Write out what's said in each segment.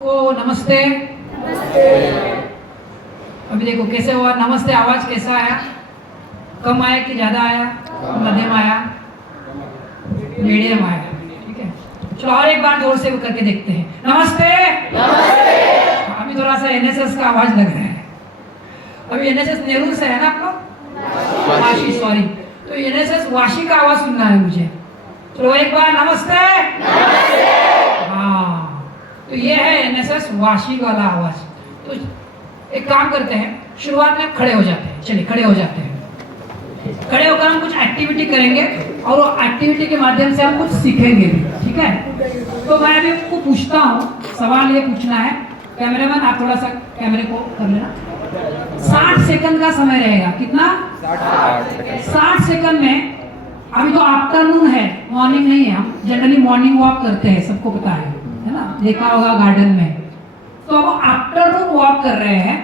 ओ नमस्ते। अभी देखो कैसे हुआ नमस्ते। आवाज कैसा आया? कम आया कि ज्यादा आया? मध्यम आया? मीडियम आया? ठीक है, चलो और एक बार जोर से करके देखते हैं। नमस्ते। नमस्ते। अभी थोड़ा सा एनएसएस का आवाज लग रहा है। अभी एनएसएस नेहरू से है ना आप लोग? वाशी, सॉरी। तो एनएसएस वाशी का आवाज सुनना है मुझे। चलो एक बार नमस्ते। नमस्ते। हाँ, तो ये है एनएसएस वाशी वाला आवाज। तो एक काम करते हैं, शुरुआत में खड़े हो जाते हैं। चलिए खड़े हो जाते हैं। खड़े होकर हम कुछ एक्टिविटी करेंगे और वो एक्टिविटी के माध्यम से हम कुछ सीखेंगे भी, ठीक है? तो मैं अभी आपको पूछता हूँ, सवाल ये पूछना है। कैमरामैन आप थोड़ा सा कैमरे को कर लेना। 60 सेकंड का समय रहेगा। कितना? 60 सेकंड में। अभी तो आफ्टरनून है, मॉर्निंग नहीं है। हम जनरली मॉर्निंग वॉक करते हैं, सबको पता है ना? देखा होगा गार्डन में। तो अब आफ्टरनून वॉक कर रहे हैं,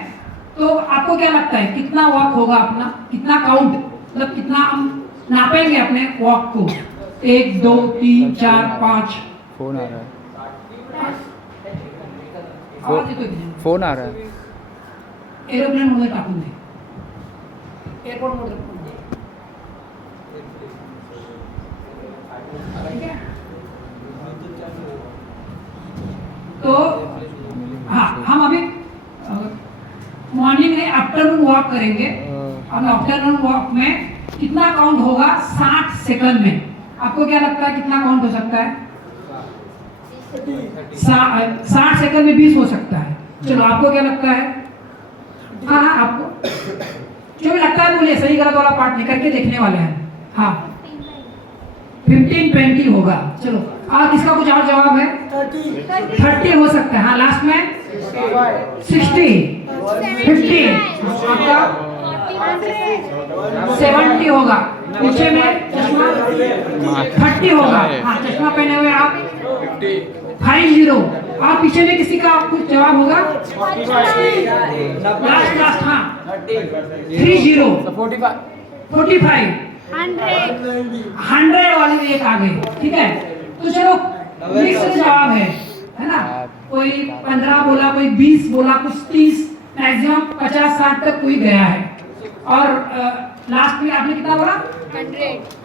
तो आपको क्या लगता है कितना वॉक होगा अपना? कितना काउंट, मतलब कितना हम नापेंगे अपने वॉक को? 1 2 3 4 5। फोन आ रहा है। फोन आ रहा है। एरोप्लेन मोड टाकून दे, एयरपोर्ट मोड टाकून दे, ठीक है? तो हाँ, हम अभी मॉर्निंग में आफ्टरनून वॉक करेंगे। अब आफ्टरनून वॉक में कितना काउंट होगा 60 सेकंड में? आपको क्या लगता है कितना काउंट हो सकता है? 60 सेकंड में 20 हो सकता है। चलो आपको क्या लगता है? हाँ हाँ, आपको जो भी लगता है बोलिए। सही गलत वाला पार्ट नहीं करके देखने वाले हैं। हाँ, 15 20 होगा। चलो, और किसका कुछ और जवाब है? 30 हो सकता है। हाँ, लास्ट में 60 50, आपका 70 होगा। पीछे में चश्मा 30 होगा। हाँ, चश्मा पहने हुए आप 50। और पीछे में किसी का कुछ जवाब होगा? लास्ट हाँ 30 45 100 वाले में एक आ गए, ठीक है? तो चलो मिक्स जवाब है ना? कोई 15 बोला, कोई 20 बोला, कुछ 30, मैक्सिमम 50-60 तक कोई गया है। और लास्ट में आपने कितना बोला?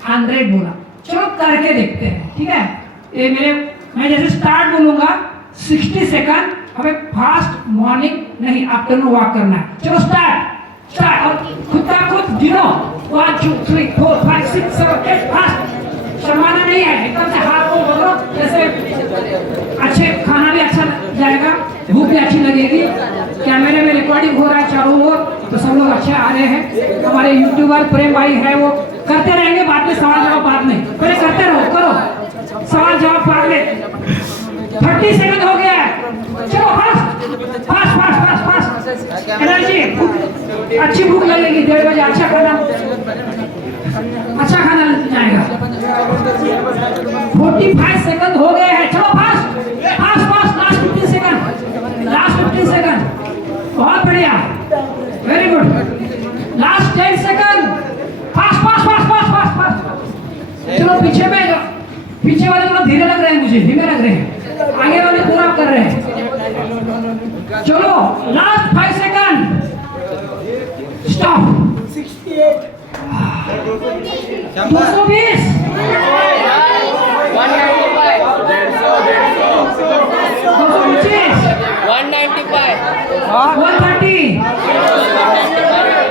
100 बोला। चलो करके देखते हैं, ठीक है? ये मैं जैसे स्टार्ट बोलूंगा 60 सेकंड, हमें फास्ट मॉर्निंग नहीं आफ्टरनून वॉक करना है। चलो स्टार्ट। और खुद का खुद गिनो। 1 2 3 4 5 6 7 8 फास्ट। शर्माना नहीं है, एकदम से हाथ को पकड़ो। जैसे अच्छे खाना भी अच्छा जाएगा, भूख भी अच्छी लगेगी। कैमरे में रिकॉर्डिंग हो रहा है चारों ओर, तो सब लोग अच्छे आ रहे हैं। हमारे यूट्यूबर प्रेम भाई है, वो करते रहेंगे। बाद में सवाल जवाब बाद में, पहले करते रहो, करो सवाल जवाब बाद में। 30 सेकंड हो गया है। चलो fast fast fast fast fast. Energy, अच्छी भूख लगेगी 1:30 बजे। अच्छा खाना जाएगा। 45 सेकंड हो गए हैं। चलो fast fast fast. Last 15 second, last 15 second. बहुत बढ़िया, very good. Last 10 second. Fast fast fast fast fast fast. चलो पीछे वाले थोड़ा धीरे लग रहे हैं, मुझे धीमे लग रहे हैं। आगे वाले पूरा कर रहे हैं। चलो लास्ट 5 सेकंड। स्टॉप। 220 130।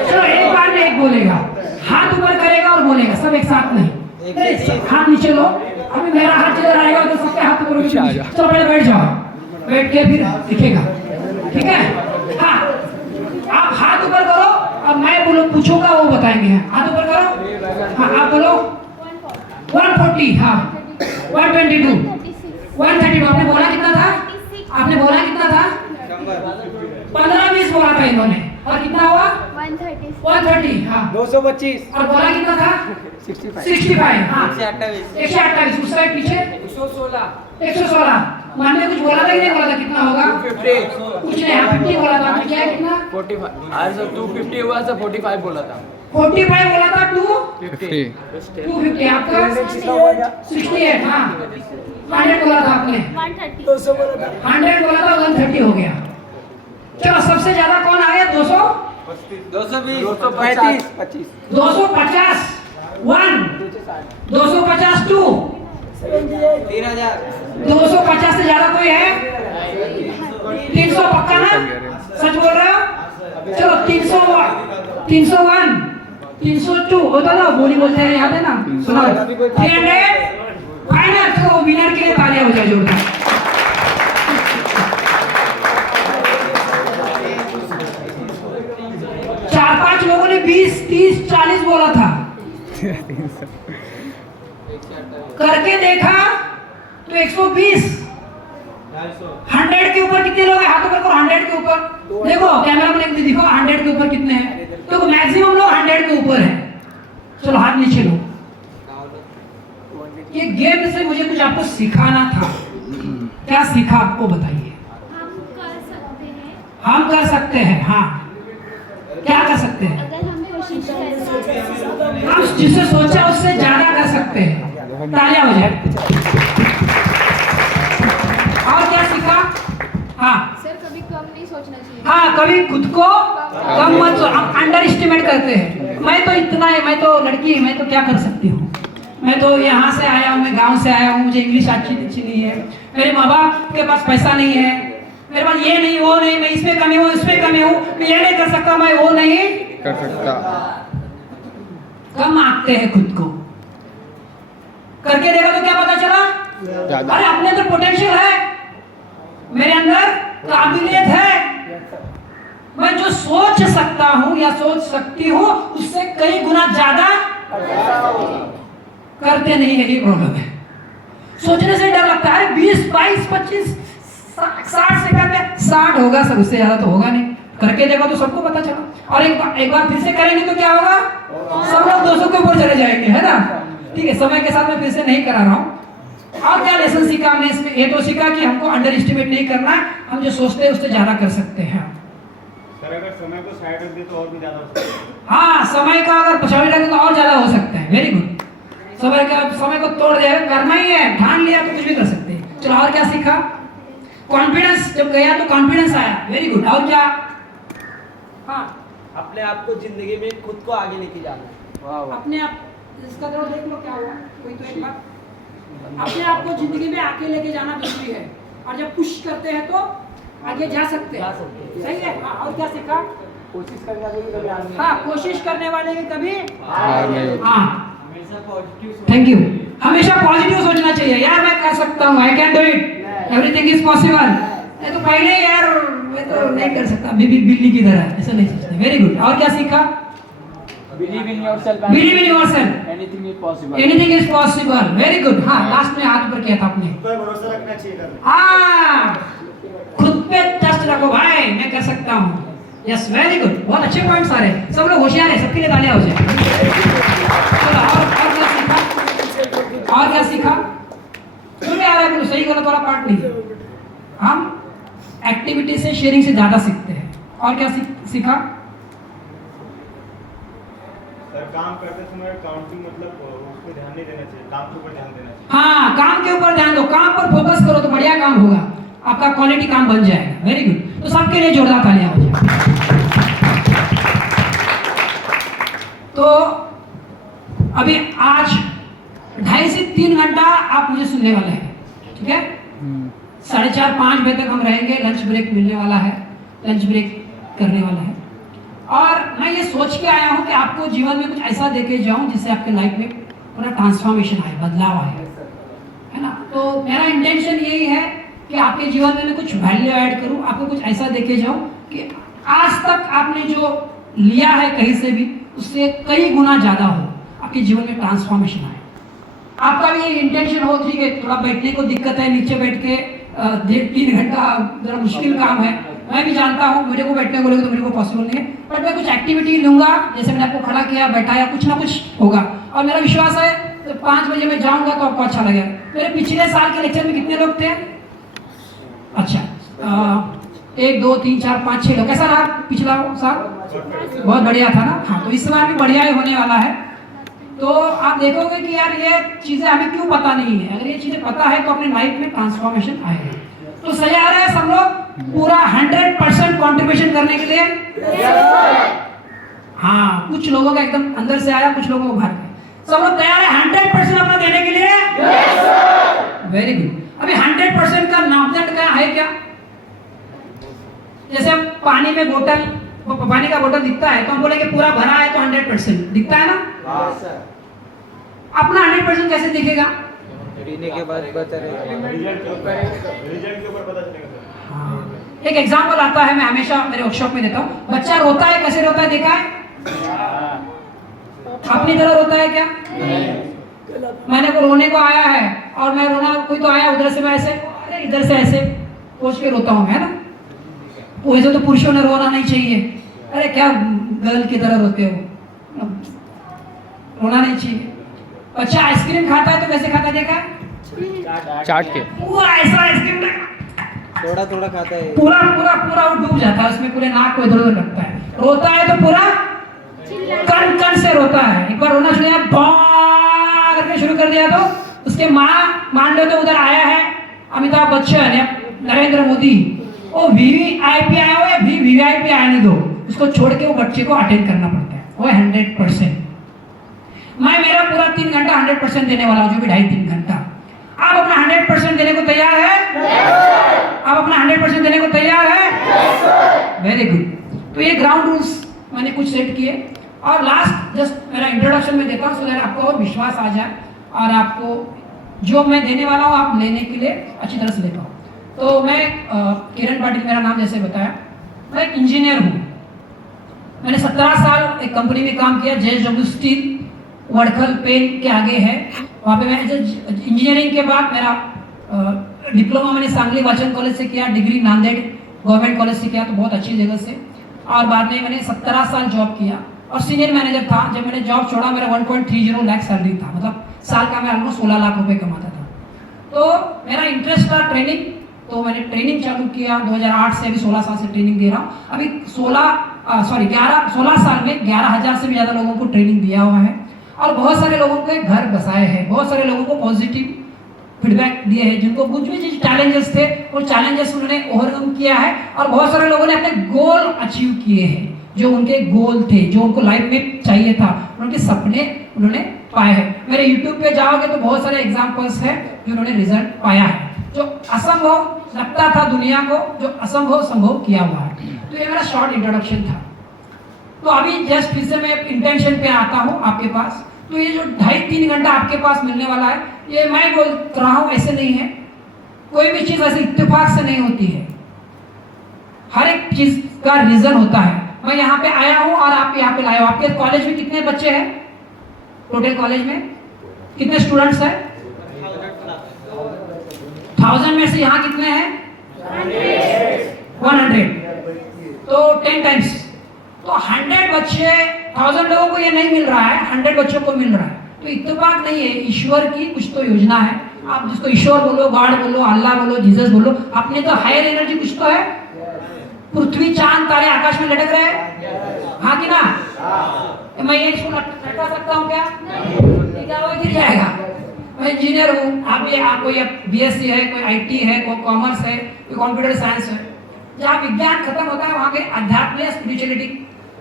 चलो एक बार में एक बोलेगा, हाथ ऊपर करेगा और बोलेगा, सब एक साथ नहीं। हाथ नीचे लो। अभी मेरा हाथ जिधर आएगा तो सबके हाथ ऊपर। चलो पहले बैठ जाओ, बैठ के फिर दिखेगा, ठीक है? हाँ, आप हाथ ऊपर करो। अब मैं पूछूंगा, वो बताएंगे। हाथ ऊपर करो। हाँ, आप बोलो 140। हाँ, 122 132। आपने बोला कितना था? आपने बोला कितना था? 15-20 बोला था इन्होंने। और कितना हुआ? 130। हाँ, 225। और बोला कितना था? 65। हाँ, 128। उस साइड पीछे 116। मैंने कुछ बोला था कि नहीं बोला था? कितना होगा? कुछ नहीं। हाँ, 50 बोला था। आपने क्या कितना? 45। आज 250 हुआ, 45 बोला था। 45 बोला था। 250। 250। आपका 68। हाँ, 100 बोला था आपने। 100 बोला था। 100 बोला था। 230 हो गया। चलो सबसे ज्यादा कौन आ गया? 200 220 25 250 1 250 2 3000 250 से ज्यादा कोई है? 300 पक्का ना? सच बोल रहे हो? चलो 301 302 होता ना, बोली बोलते हैं, याद है ना? सुनो 300 फाइनल। तो विनर के लिए तालियां हो जाए जोरदार। चार पांच लोगों ने 20 30 40 बोला था, करके देखा तो 120। 100 के ऊपर कितने लोग हैं? हाथों पर करो। 100 के ऊपर देखो, कैमरा में दिखो 100 के ऊपर कितने हैं? तो मैक्सिमम लोग 100 के ऊपर है। चलो हाथ नीचे लो। ये गेम से मुझे कुछ आपको सिखाना था। क्या सीखा आपको बताइए? हम कर सकते हैं। हाँ, क्या कर सकते हैं? अगर हम कोशिश करें हम जिससे सोचा उससे ज्यादा कर सकते हैं। तालियां हो जाए। और क्या सीखा? हाँ सर, कभी कम नहीं सोचना चाहिए। हाँ, कभी खुद को कम मत हम अंडर एस्टिमेट करते हैं। मैं तो इतना है, मैं तो लड़की है, मैं तो क्या कर सकती हूँ, मैं तो यहाँ से आया हूँ, मैं गांव से आया हूँ, मुझे इंग्लिश अच्छी नहीं है, मेरे माँ बाप के पास पैसा नहीं है, मेरे पास ये नहीं वो नहीं, मैं इसमें कमी हूँ इसमें कमी हूँ, मैं ये नहीं कर सकता, मैं वो नहीं कर सकता। कम आंकते हैं खुद को। करके देखा तो क्या पता चला? ज्यादा। अरे अपने तो पोटेंशियल है, मेरे अंदर काबिलियत है, मैं जो सोच सकता हूँ या सोच सकती हूँ उससे कई गुना ज्यादा करते नहीं है। ये प्रॉब्लम है। सोचने से डर लगता है। 20 22 25 60 सेकंड में 60 होगा, सब उससे ज्यादा तो होगा नहीं। करके देखो तो सबको पता चला। और एक बार फिर से करेंगे तो क्या होगा? सब लोग 200 के ऊपर चले जाएंगे, है ना? ठीक है, समय के साथ मैं फिर से नहीं करा रहा हूँ। और क्या लेसन सीखा हमने इसमें? ये तो सीखा कि हमको अंडर एस्टिमेट नहीं करना, हम जो सोचते हैं उससे ज्यादा कर सकते हैं। सर अगर समय को साइड रख दे तो और भी ज्यादा हो सकता है। हाँ, समय का अगर पछाड़ी रखें तो और ज्यादा हो सकता है। Very good. समय को तोड़ दिया, करना ही है, ठान लिया तो कुछ भी कर सकते हैं। चलो और क्या सीखा? कॉन्फिडेंस, जब गया तो कॉन्फिडेंस आया। Very good. और क्या? हाँ, अपने आप को जिंदगी में खुद को आगे लेके जाना है। वाह वाह। अपने आप इसका जरा देख लो क्या हुआ। कोई तो एक बात, अपने आप को जिंदगी में आगे लेके जाना जरूरी है, और जब पुश करते हैं तो आगे जा सकते हैं। सही है। हाँ, और क्या सीखा? कोशिश करने वाले की कभी हार नहीं हाँ, कोशिश करने वाले की कभी हार नहीं होती। हाँ, थैंक यू। हमेशा पॉजिटिव सोचना चाहिए। यार मैं कर सकता हूँ, I can do it, everything is possible. ये तो पहले यार मैं तो नहीं कर सकता, बिल्ली की तरह, ऐसा नहीं सोचते। Very good. और क्या सीखा? Believe in yourself. Believe in yourself. Anything is possible. Anything is possible. Very good. हाँ, लास्ट में हाथ ऊपर किया था आपने। पर भरोसा रखना चाहिए करने। हाँ, खुद पे ट्रस्ट रखो भाई, मैं कर सकता हूँ। Yes, very good. बहुत अच्छे पॉइंट्स आ रहे हैं, सब लोग होशियार हैं, सबके लिए तालियां हो जाए। चलो और क्या सीखा? और क्या सीखा? सुन आ रहा है, सही गलत वाला पार्ट नहीं। हम एक्टिविटी से, शेयरिंग से ज्यादा सीखते हैं। और क्या सीखा? सर काम करते समय काउंटिंग मतलब उस पर ध्यान नहीं देना चाहिए, काम के ऊपर ध्यान देना चाहिए। हाँ, काम के ऊपर ध्यान दो, काम पर फोकस करो तो बढ़िया काम होगा, आपका क्वालिटी काम बन जाएगा। Very good. तो सबके लिए जोरदार तालियां हो जाए। तो अभी आज 2.5 से 3 घंटा आप मुझे सुनने वाले हैं, ठीक है? 4:30 5 बजे तक हम रहेंगे, लंच ब्रेक मिलने वाला है, लंच ब्रेक करने वाला है। और मैं ये सोच के आया हूँ कि आपको जीवन में कुछ ऐसा देके जाऊँ जिससे आपके लाइफ में पूरा ट्रांसफॉर्मेशन आए, बदलाव आए, है ना? तो मेरा इंटेंशन यही है कि आपके जीवन में मैं कुछ वैल्यू ऐड करूँ, आपको कुछ ऐसा देके जाऊँ कि आज तक आपने जो लिया है कहीं से भी, उससे कई गुना ज़्यादा हो, आपके जीवन में ट्रांसफॉर्मेशन आए। आपका भी इंटेंशन हो, ठीक है, थोड़ा बैठने को दिक्कत है, नीचे बैठ के 3 घंटा जरा मुश्किल काम है, मैं भी जानता हूँ, मुझे को बैठने बोलेगा तो मेरे को पॉसिबल नहीं है, बट मैं कुछ एक्टिविटी लूंगा, जैसे मैंने आपको खड़ा किया, बैठाया, कुछ ना कुछ होगा। और मेरा विश्वास है तो 5 बजे मैं जाऊंगा तो आपको अच्छा लगेगा। मेरे पिछले साल के लेक्चर में कितने लोग थे? अच्छा, 1 2 3 4 5 6 लोग। कैसा रहा पिछला साल? बहुत बढ़िया था ना? हाँ, तो इस बार भी बढ़िया ही होने वाला है। तो आप देखोगे कि यार ये चीजें हमें क्यों पता नहीं है, अगर ये चीजें पता है तो अपने लाइफ में ट्रांसफॉर्मेशन आएगा। तो सही आ रहा है सब लोग? पूरा 100% कंट्रीब्यूशन करने के लिए? हाँ, कुछ लोगों का एकदम अंदर से आया, कुछ लोगों को बाहर गया। सब लोग तैयार है 100% अपना देने के लिए? Very good. अभी 100% का मापदंड क्या है? क्या जैसे हम पानी में बोतल, पानी का बोतल दिखता है तो हम बोलेंगे पूरा भरा है तो 100% दिखता है ना? अपना 100% कैसे दिखेगा? पीने के बाद बता रहे रिजल्ट के ऊपर पता चलेगा सर। हाँ। एक एग्जांपल आता है, मैं हमेशा मेरे वर्कशॉप में देता हूँ। बच्चा रोता है, कैसे रोता है देखा है? अपनी तरह रोता है क्या? मैंने को रोने को आया है और मैं रोना, कोई तो आया उधर से मैं ऐसे, अरे इधर से ऐसे सोच के रोता हूँ, है ना? वैसे तो पुरुषों ने रोना नहीं चाहिए। अरे क्या गर्ल की तरह रोते हो, रोना नहीं चाहिए। बच्चा आइसक्रीम खाता है तो कैसे खाता है देखा है? चाट के पूरा ऐसा आइसक्रीम थोड़ा थोड़ा खाता है। पूरा पूरा पूरा वो डूब जाता है उसमें, पूरे नाक को इधर उधर रखता है। रोता है तो पूरा कण कण से रोता है। एक बार रोना शुरू किया, बॉं करके शुरू कर दिया तो उसके माँ मान लो तो उधर आया है अमिताभ बच्चन या नरेंद्र मोदी, वो वीवीआईपी आया हुआ है, वीवीआईपी आने दो, उसको छोड़ के वो बच्चे को अटेंड करना पड़ता है। वो 100%। मैं मेरा पूरा 3 घंटा 100% देने वाला हूँ, जो भी 2.5-3 घंटा। आप अपना 100% देने को तैयार है? आप अपना 100% देने को तैयार है? Very good. तो ये ग्राउंड रूल्स मैंने कुछ सेट किए और लास्ट जस्ट मेरा इंट्रोडक्शन में देता हूँ सो दैट आपको और विश्वास आ जाए और आपको जो मैं देने वाला हूँ आप लेने के लिए अच्छी तरह से ले पाओ। तो मैं किरण पाटिल मेरा नाम जैसे बताया, मैं एक इंजीनियर हूँ। मैंने 17 साल एक कंपनी में काम किया, JSW स्टील, वड़खल पेन के आगे है। वहाँ पे मैं इंजीनियरिंग के बाद मेरा डिप्लोमा मैंने सांगली वाचन कॉलेज से किया, डिग्री नांदेड़ गवर्नमेंट कॉलेज से किया, तो बहुत अच्छी जगह से। और बाद में मैंने 17 साल जॉब किया और सीनियर मैनेजर था। जब मैंने जॉब छोड़ा मेरा 1.30 लाख सैलरी था, मतलब साल का मैं ऑलमोस्ट 16 लाख रुपए कमाता था। तो मेरा इंटरेस्ट था ट्रेनिंग, तो मैंने ट्रेनिंग चालू किया 2008 से। अभी 16 साल से ट्रेनिंग दे रहा हूँ। अभी 16 साल में 11,000 से भी ज़्यादा लोगों को ट्रेनिंग दिया हुआ है और बहुत सारे लोगों के घर बसाए हैं, बहुत सारे लोगों को पॉजिटिव फीडबैक दिए हैं, जिनको कुछ भी चैलेंजेस थे वो चैलेंजेस उन्होंने ओवरकम किया है और बहुत सारे लोगों ने अपने गोल अचीव किए हैं। जो उनके गोल थे, जो उनको लाइफ में चाहिए था, उनके सपने उन्होंने पाए हैं। मेरे यूट्यूब पे जाओगे तो बहुत सारे एग्जाम्पल्स हैं जो उन्होंने रिजल्ट पाया है। जो असंभव लगता था दुनिया को, जो असंभव संभव किया हुआ है। तो ये मेरा शॉर्ट इंट्रोडक्शन था। तो अभी जस्ट फिर से मैं इंटेंशन पे आता हूँ आपके पास। तो ये जो 2.5-3 घंटा आपके पास मिलने वाला है, ये मैं बोल रहा हूँ ऐसे नहीं है। कोई भी चीज़ ऐसे इत्तेफाक से नहीं होती है, हर एक चीज़ का रीज़न होता है। मैं यहाँ पे आया हूँ और आप यहाँ पे लाए हो। आपके कॉलेज में कितने बच्चे हैं? टोटल कॉलेज में कितने स्टूडेंट्स हैं? 1000 में से यहाँ कितने हैं? 100। तो 10 टाइम्स, तो 100 बच्चे, 1000 लोगों को ये नहीं मिल रहा है, 100 बच्चों को मिल रहा है। तो इत्तेफाक नहीं है, ईश्वर की कुछ तो योजना है। आप जिसको ईश्वर बोलो, गॉड बोलो, अल्लाह बोलो, जीसस बोलो, अपने तो हायर एनर्जी कुछ तो है। पृथ्वी चांद तारे आकाश में लटक रहे हैं, हाँ कि ना? मैं ये इसको लटका सकता हूँ क्या? क्या होगा, गिर जाएगा। मैं इंजीनियर हूँ, आप कोई BSc है, कोई IT है, कोई कॉमर्स है, कोई कंप्यूटर साइंस है। जहाँ विज्ञान खत्म होता है वहाँ के अध्यात्म या स्पिरिचुअलिटी।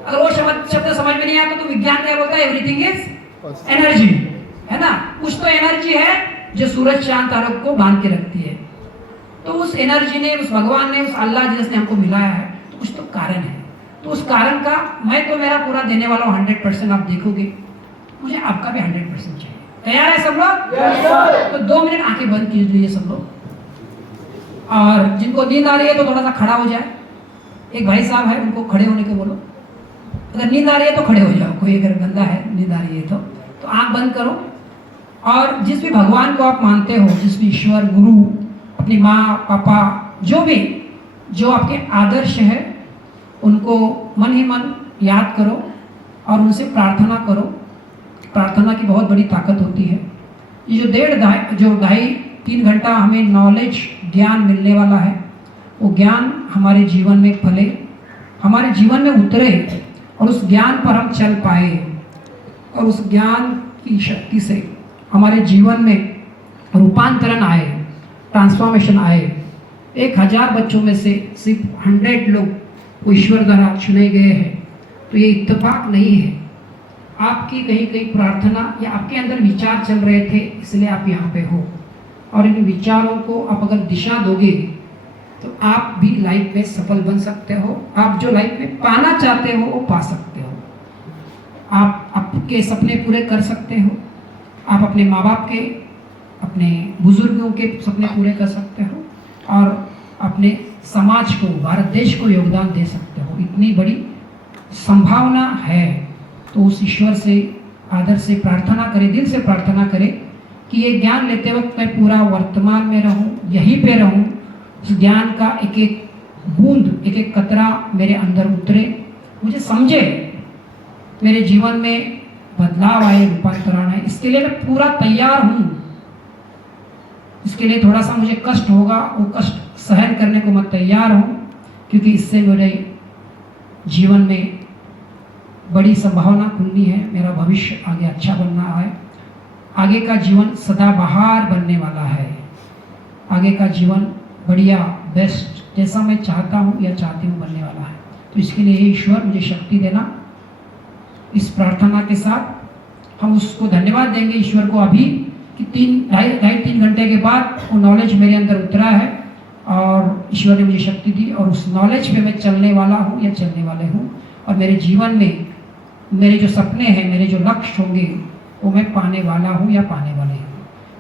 अगर वो शब्द समझ में नहीं आता तो विज्ञान क्या बोलता है? एवरीथिंग इज एनर्जी, है ना? कुछ तो एनर्जी है जो सूरज चांद तारों को बांध के रखती है। तो उस एनर्जी ने, उस भगवान ने, उस अल्लाह जिसने हमको मिलाया है, तो कुछ तो कारण है। तो उस कारण का मैं तो मेरा पूरा देने वाला हूँ 100%। आप देखोगे मुझे आपका भी 100% चाहिए। तैयार है सब लोग? तो 2 मिनट आंखें बंद कीजिए सब लोग, और जिनको नींद आ रही है तो थोड़ा सा खड़ा हो जाए। एक भाई साहब है, उनको खड़े होने को बोलो। अगर नींद आ रही है तो खड़े हो जाओ, कोई अगर गंदा है, नींद आ रही है तो आंख बंद करो। और जिस भी भगवान को आप मानते हो, जिस भी ईश्वर, गुरु, अपनी माँ पापा, जो भी जो आपके आदर्श है, उनको मन ही मन याद करो और उनसे प्रार्थना करो। प्रार्थना की बहुत बड़ी ताकत होती है। ये जो 2.5-3 घंटा हमें नॉलेज, ज्ञान मिलने वाला है, वो ज्ञान हमारे जीवन में फले, हमारे जीवन में उतरे और उस ज्ञान पर हम चल पाए और उस ज्ञान की शक्ति से हमारे जीवन में रूपांतरण आए, ट्रांसफॉर्मेशन आए। 1000 बच्चों में से सिर्फ 100 लोग को ईश्वर द्वारा चुने गए हैं, तो ये इत्तेफाक नहीं है। आपकी कहीं कहीं प्रार्थना या आपके अंदर विचार चल रहे थे, इसलिए आप यहाँ पे हो, और इन विचारों को आप अगर दिशा दोगे तो आप भी लाइफ में सफल बन सकते हो। आप जो लाइफ में पाना चाहते हो वो पा सकते हो। आप आपके सपने पूरे कर सकते हो। आप अपने माँ बाप के, अपने बुजुर्गों के सपने पूरे कर सकते हो, और अपने समाज को, भारत देश को योगदान दे सकते हो। इतनी बड़ी संभावना है। तो उस ईश्वर से आदर से प्रार्थना करें, दिल से प्रार्थना करें कि ये ज्ञान लेते वक्त मैं पूरा वर्तमान में रहूं, यहीं पे रहूं। उस ज्ञान का एक एक बूंद, एक एक कतरा मेरे अंदर उतरे, मुझे समझे, मेरे जीवन में बदलाव आए, रूपांतरण आए। इसके लिए मैं पूरा तैयार हूँ। इसके लिए थोड़ा सा मुझे कष्ट होगा, वो कष्ट सहन करने को मैं तैयार हूँ, क्योंकि इससे मेरे जीवन में बड़ी संभावना खुलनी है। मेरा भविष्य आगे अच्छा बनना है। आगे का जीवन सदाबहार बनने वाला है। आगे का जीवन बढ़िया, बेस्ट, जैसा मैं चाहता हूँ या चाहती हूँ बनने वाला है। तो इसके लिए ईश्वर मुझे शक्ति देना। इस प्रार्थना के साथ हम उसको धन्यवाद देंगे ईश्वर को अभी कि 3 घंटे के बाद वो नॉलेज मेरे अंदर उतरा है और ईश्वर ने मुझे शक्ति दी, और उस नॉलेज पे मैं चलने वाला हूँ या चलने वाले हूँ, और मेरे जीवन में मेरे जो सपने हैं, मेरे जो लक्ष्य होंगे, वो मैं पाने वाला हूँ या पाने वाले हूँ।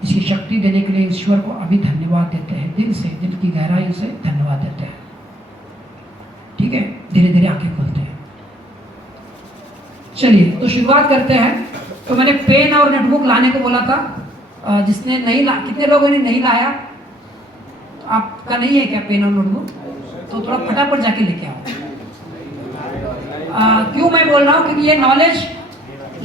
इसकी शक्ति देने के लिए ईश्वर को अभी धन्यवाद देते हैं, दिल से, दिल की गहराई से धन्यवाद देते हैं। ठीक है, धीरे धीरे आंखें खोलते हैं। चलिए तो शुरुआत करते हैं। तो मैंने पेन और नोटबुक लाने को बोला था। जिसने नहीं ला, कितने लोगों ने नहीं लाया? आपका नहीं है क्या पेन और नोटबुक? तो थोड़ा फटाफट जाके लेके आओ। क्यों मैं बोल रहा हूँ? क्योंकि ये नॉलेज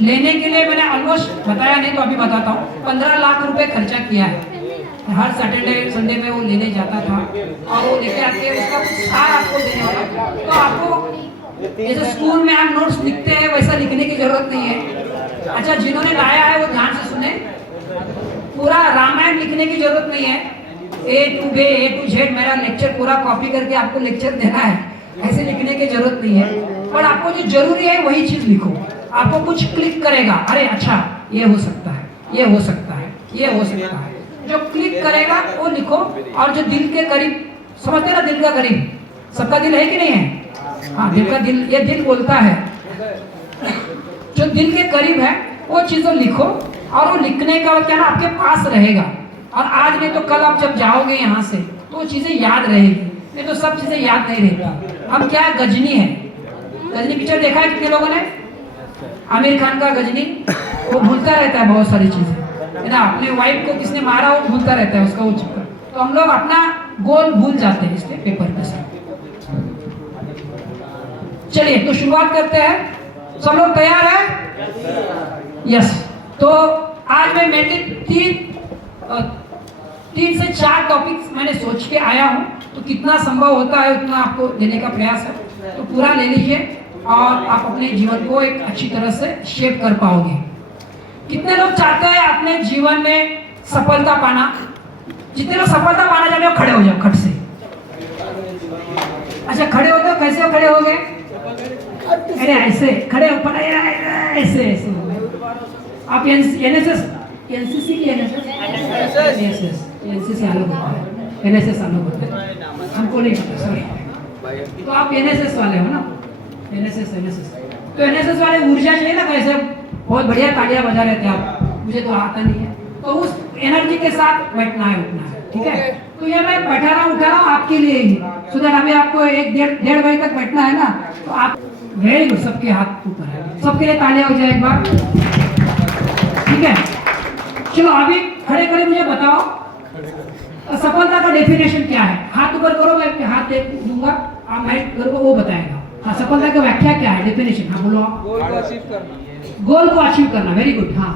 लेने के लिए मैंने ऑलमोस्ट बताया नहीं तो अभी बताता हूँ, 15 लाख रुपए खर्चा किया है। हर सैटरडे संडे में वो लेने जाता था और वो लेके आके उसका सार आपको देने वाला। तो आपको जैसे स्कूल में आप नोट्स लिखते हैं वैसा लिखने की जरूरत नहीं है। अच्छा, जिन्होंने लाया है वो ध्यान से सुने। पूरा रामायण लिखने की जरूरत नहीं है। A to Z मेरा लेक्चर पूरा कॉपी करके आपको लेक्चर देना है, ऐसे लिखने की जरूरत नहीं है। पर आपको जो जरूरी है वही चीज लिखो। आपको कुछ क्लिक करेगा, अरे अच्छा ये हो सकता है, ये हो सकता है, ये हो सकता है, जो क्लिक करेगा वो लिखो। और जो दिल के करीब, समझते ना, दिल का करीब, सबका दिल है कि नहीं है? हाँ, दिल का दिल, ये दिल बोलता है। जो दिल के करीब है वो चीजों लिखो, और वो लिखने का क्या ना आपके पास रहेगा। और आज नहीं तो कल आप जब जाओगे यहाँ से तो वो चीजें याद रहेगी, नहीं तो सब चीजें याद नहीं रहती। हम क्या, गजनी है। गजनी पिक्चर देखा है कितने लोगों ने? आमिर खान का गजनी, वो भूलता रहता है बहुत सारी चीजें, है ना। अपने वाइफ को किसने मारा वो भूलता रहता है, उसका वो चक्कर। तो हम लोग अपना गोल भूल जाते हैं इसके पेपर के साथ। चलिए तो शुरुआत करते हैं। सब लोग तैयार है? यस। तो आज मैं मेनली 3 से 4 टॉपिक्स मैंने सोच के आया हूँ। तो कितना संभव होता है उतना आपको देने का प्रयास है। तो पूरा ले लीजिए और आप अपने जीवन को एक अच्छी तरह से शेप कर पाओगे। कितने लोग चाहते हैं अपने जीवन में सफलता पाना? जितने लोग सफलता पाना चाहते हो खड़े हो जाओ खट से। अच्छा, खड़े हो तो कैसे खड़े हो गए? अरे ऐसे खड़े हो, ऐसे ऐसे। आप एनएसएस, एनसीसी की एनएसएस अलग होता है, एनएसएस अलग होता है, हमको नहीं पता, सॉरी। तो आप एनएसएस वाले हो ना? एनएसएस तो एनएसएस वाले ऊर्जा चाहिए ना, कैसे बहुत बढ़िया तालियां बजा रहे थे आप, मुझे तो आता नहीं है। तो उस एनर्जी के साथ बैठना है, उठना है, ठीक है? तो ये मैं बैठा रहा उठा रहा हूँ आपके लिए ही, सो दैट अभी आपको 1-1.5 बजे तक बैठना है ना। तो आप वेरी गुड, सबके हाथ ऊपर है, सबके लिए तालियां हो जाए एक बार, ठीक है? चलो अभी खड़े खड़े मुझे बताओ सफलता का डेफिनेशन क्या है? हाथ ऊपर करो, मैं हाथ देख दूंगा, आप माइक करो, वो बताएगा। हाँ, सफलता की व्याख्या क्या है, डेफिनेशन? हाँ बोलो आप। गोल को अचीव करना। गोल को अचीव करना, वेरी गुड। हाँ,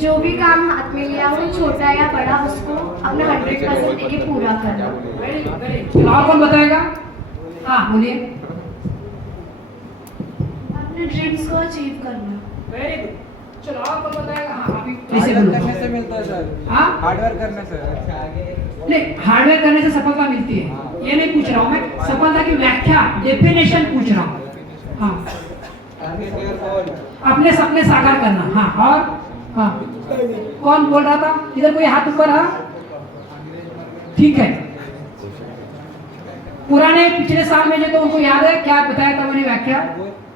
जो भी काम हाथ में लिया हो, छोटा या बड़ा, उसको अपना 100% देके पूरा करना। और कौन बताएगा? हाँ बोलिए। अपने ड्रीम्स को अचीव करना। Very good. चलो और कौन बताएगा? हाँ अभी कैसे बोलो? करने से मिलता है सर, हाँ हार्डवर्क करने से। नहीं, हार्डवेयर करने से सफलता मिलती है, ये नहीं पूछ रहा हूँ मैं, सफलता की व्याख्या डेफिनेशन पूछ रहा हूँ। हाँ अपने सपने साकार करना। हाँ और हाँ कौन बोल रहा था? इधर कोई हाथ ऊपर? हाँ ठीक है। पुराने पिछले साल में जो तो उनको याद है क्या बताया था मैंने व्याख्या?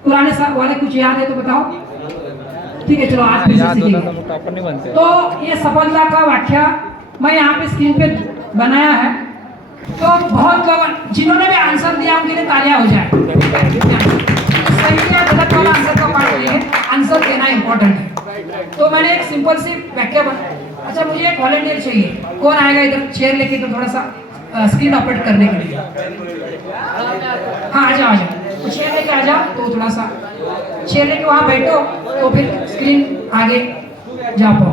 पुराने साल वाले कुछ याद है तो बताओ। ठीक है चलो आज फिर से सीखेंगे। तो ये सफलता का व्याख्या मैं यहाँ पे स्क्रीन पे बनाया है, तो बहुत लोग जिन्होंने भी आंसर दिया उनके लिए तालियां हो जाए। सही या गलत वाला आंसर का पार्ट नहीं है, आंसर देना इंपॉर्टेंट है। तो मैंने एक सिंपल सी व्याख्या बना। अच्छा मुझे एक वॉलंटियर चाहिए, कौन आएगा इधर चेयर लेके तो थोड़ा सा स्क्रीन ऑपरेट करने के लिए? हाँ आ जाओ तो चेयर लेके आ जाओ, तो थोड़ा सा चेयर लेके वहाँ बैठो तो फिर स्क्रीन आगे जा पाओ,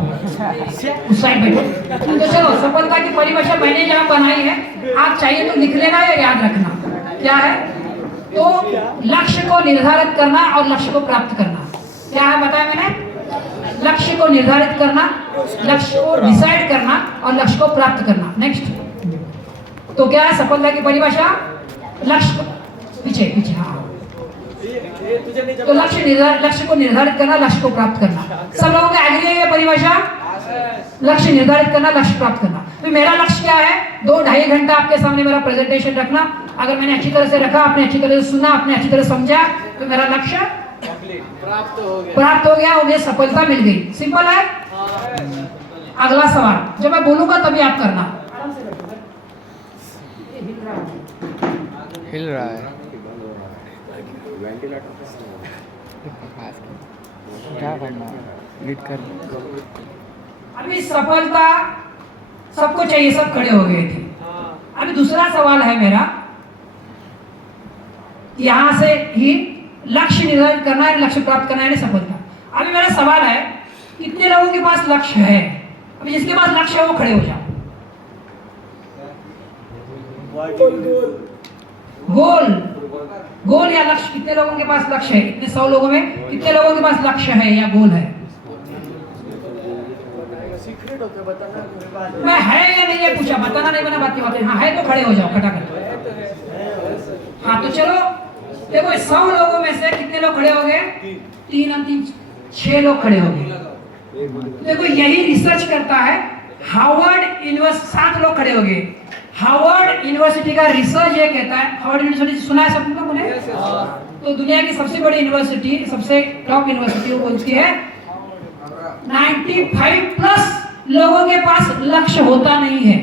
उस साइड बैठो। तो चलो सफलता की परिभाषा मैंने जहाँ बनाई है, आप चाहिए तो लिख लेना या याद रखना। क्या है? तो लक्ष्य को निर्धारित करना और लक्ष्य को प्राप्त करना। क्या है बताया मैंने? लक्ष्य को निर्धारित करना, लक्ष्य को डिसाइड करना और लक्ष्य को प्राप्त करना। नेक्स्ट तो क्या है सफलता की परिभाषा? लक्ष्य पीछे पीछे हाँ तो लक्ष्य को निर्धारित करना, लक्ष्य को प्राप्त करना। सब लोगों को एग्री है ये परिभाषा? लक्ष्य निर्धारित करना, लक्ष्य प्राप्त करना। तो मेरा लक्ष्य क्या है? 2-2.5 घंटा आपके सामने मेरा प्रेजेंटेशन रखना। अगर मैंने अच्छी तरह से रखा, आपने अच्छी तरह से सुना, आपने अच्छी तरह समझा, तो मेरा लक्ष्य प्राप्त हो गया, मुझे सफलता मिल गई। सिंपल है। अगला सवाल जब मैं बोलूंगा तभी आप करना। हिल रहा है क्या करना? लीड कर। अभी सफलता सबको चाहिए, सब खड़े हो गए थे। अभी दूसरा सवाल है मेरा, यहां से ही लक्ष्य निर्धारित करना है, लक्ष्य प्राप्त करना है, सफलता। अभी मेरा सवाल है कितने लोगों के पास लक्ष्य है? अभी जिसके पास लक्ष्य है वो खड़े हो जाओ। गोल या लक्ष्य, कितने लोगों के पास लक्ष्य है? इतने 100 लोगों में कितने लोगों के पास लक्ष्य है या गोल है? मैं है या नहीं ये पूछा, बताना नहीं बना बात की बात है। हाँ है तो खड़े हो जाओ फटाफट। हाँ तो चलो देखो 100 लोगों में से कितने लोग खड़े हो गए? 6 लोग खड़े हो गए। देखो यही रिसर्च करता है हार्वर्ड यूनिवर्सिटी, 7 लोग खड़े हो गए। हार्वर्ड यूनिवर्सिटी का रिसर्च ये कहता है, हार्वर्ड यूनिवर्सिटी सुना है सबको मुझे? तो दुनिया की सबसे बड़ी यूनिवर्सिटी, सबसे टॉप यूनिवर्सिटी वो बोलती है 95+ लोगों के पास लक्ष्य होता नहीं है।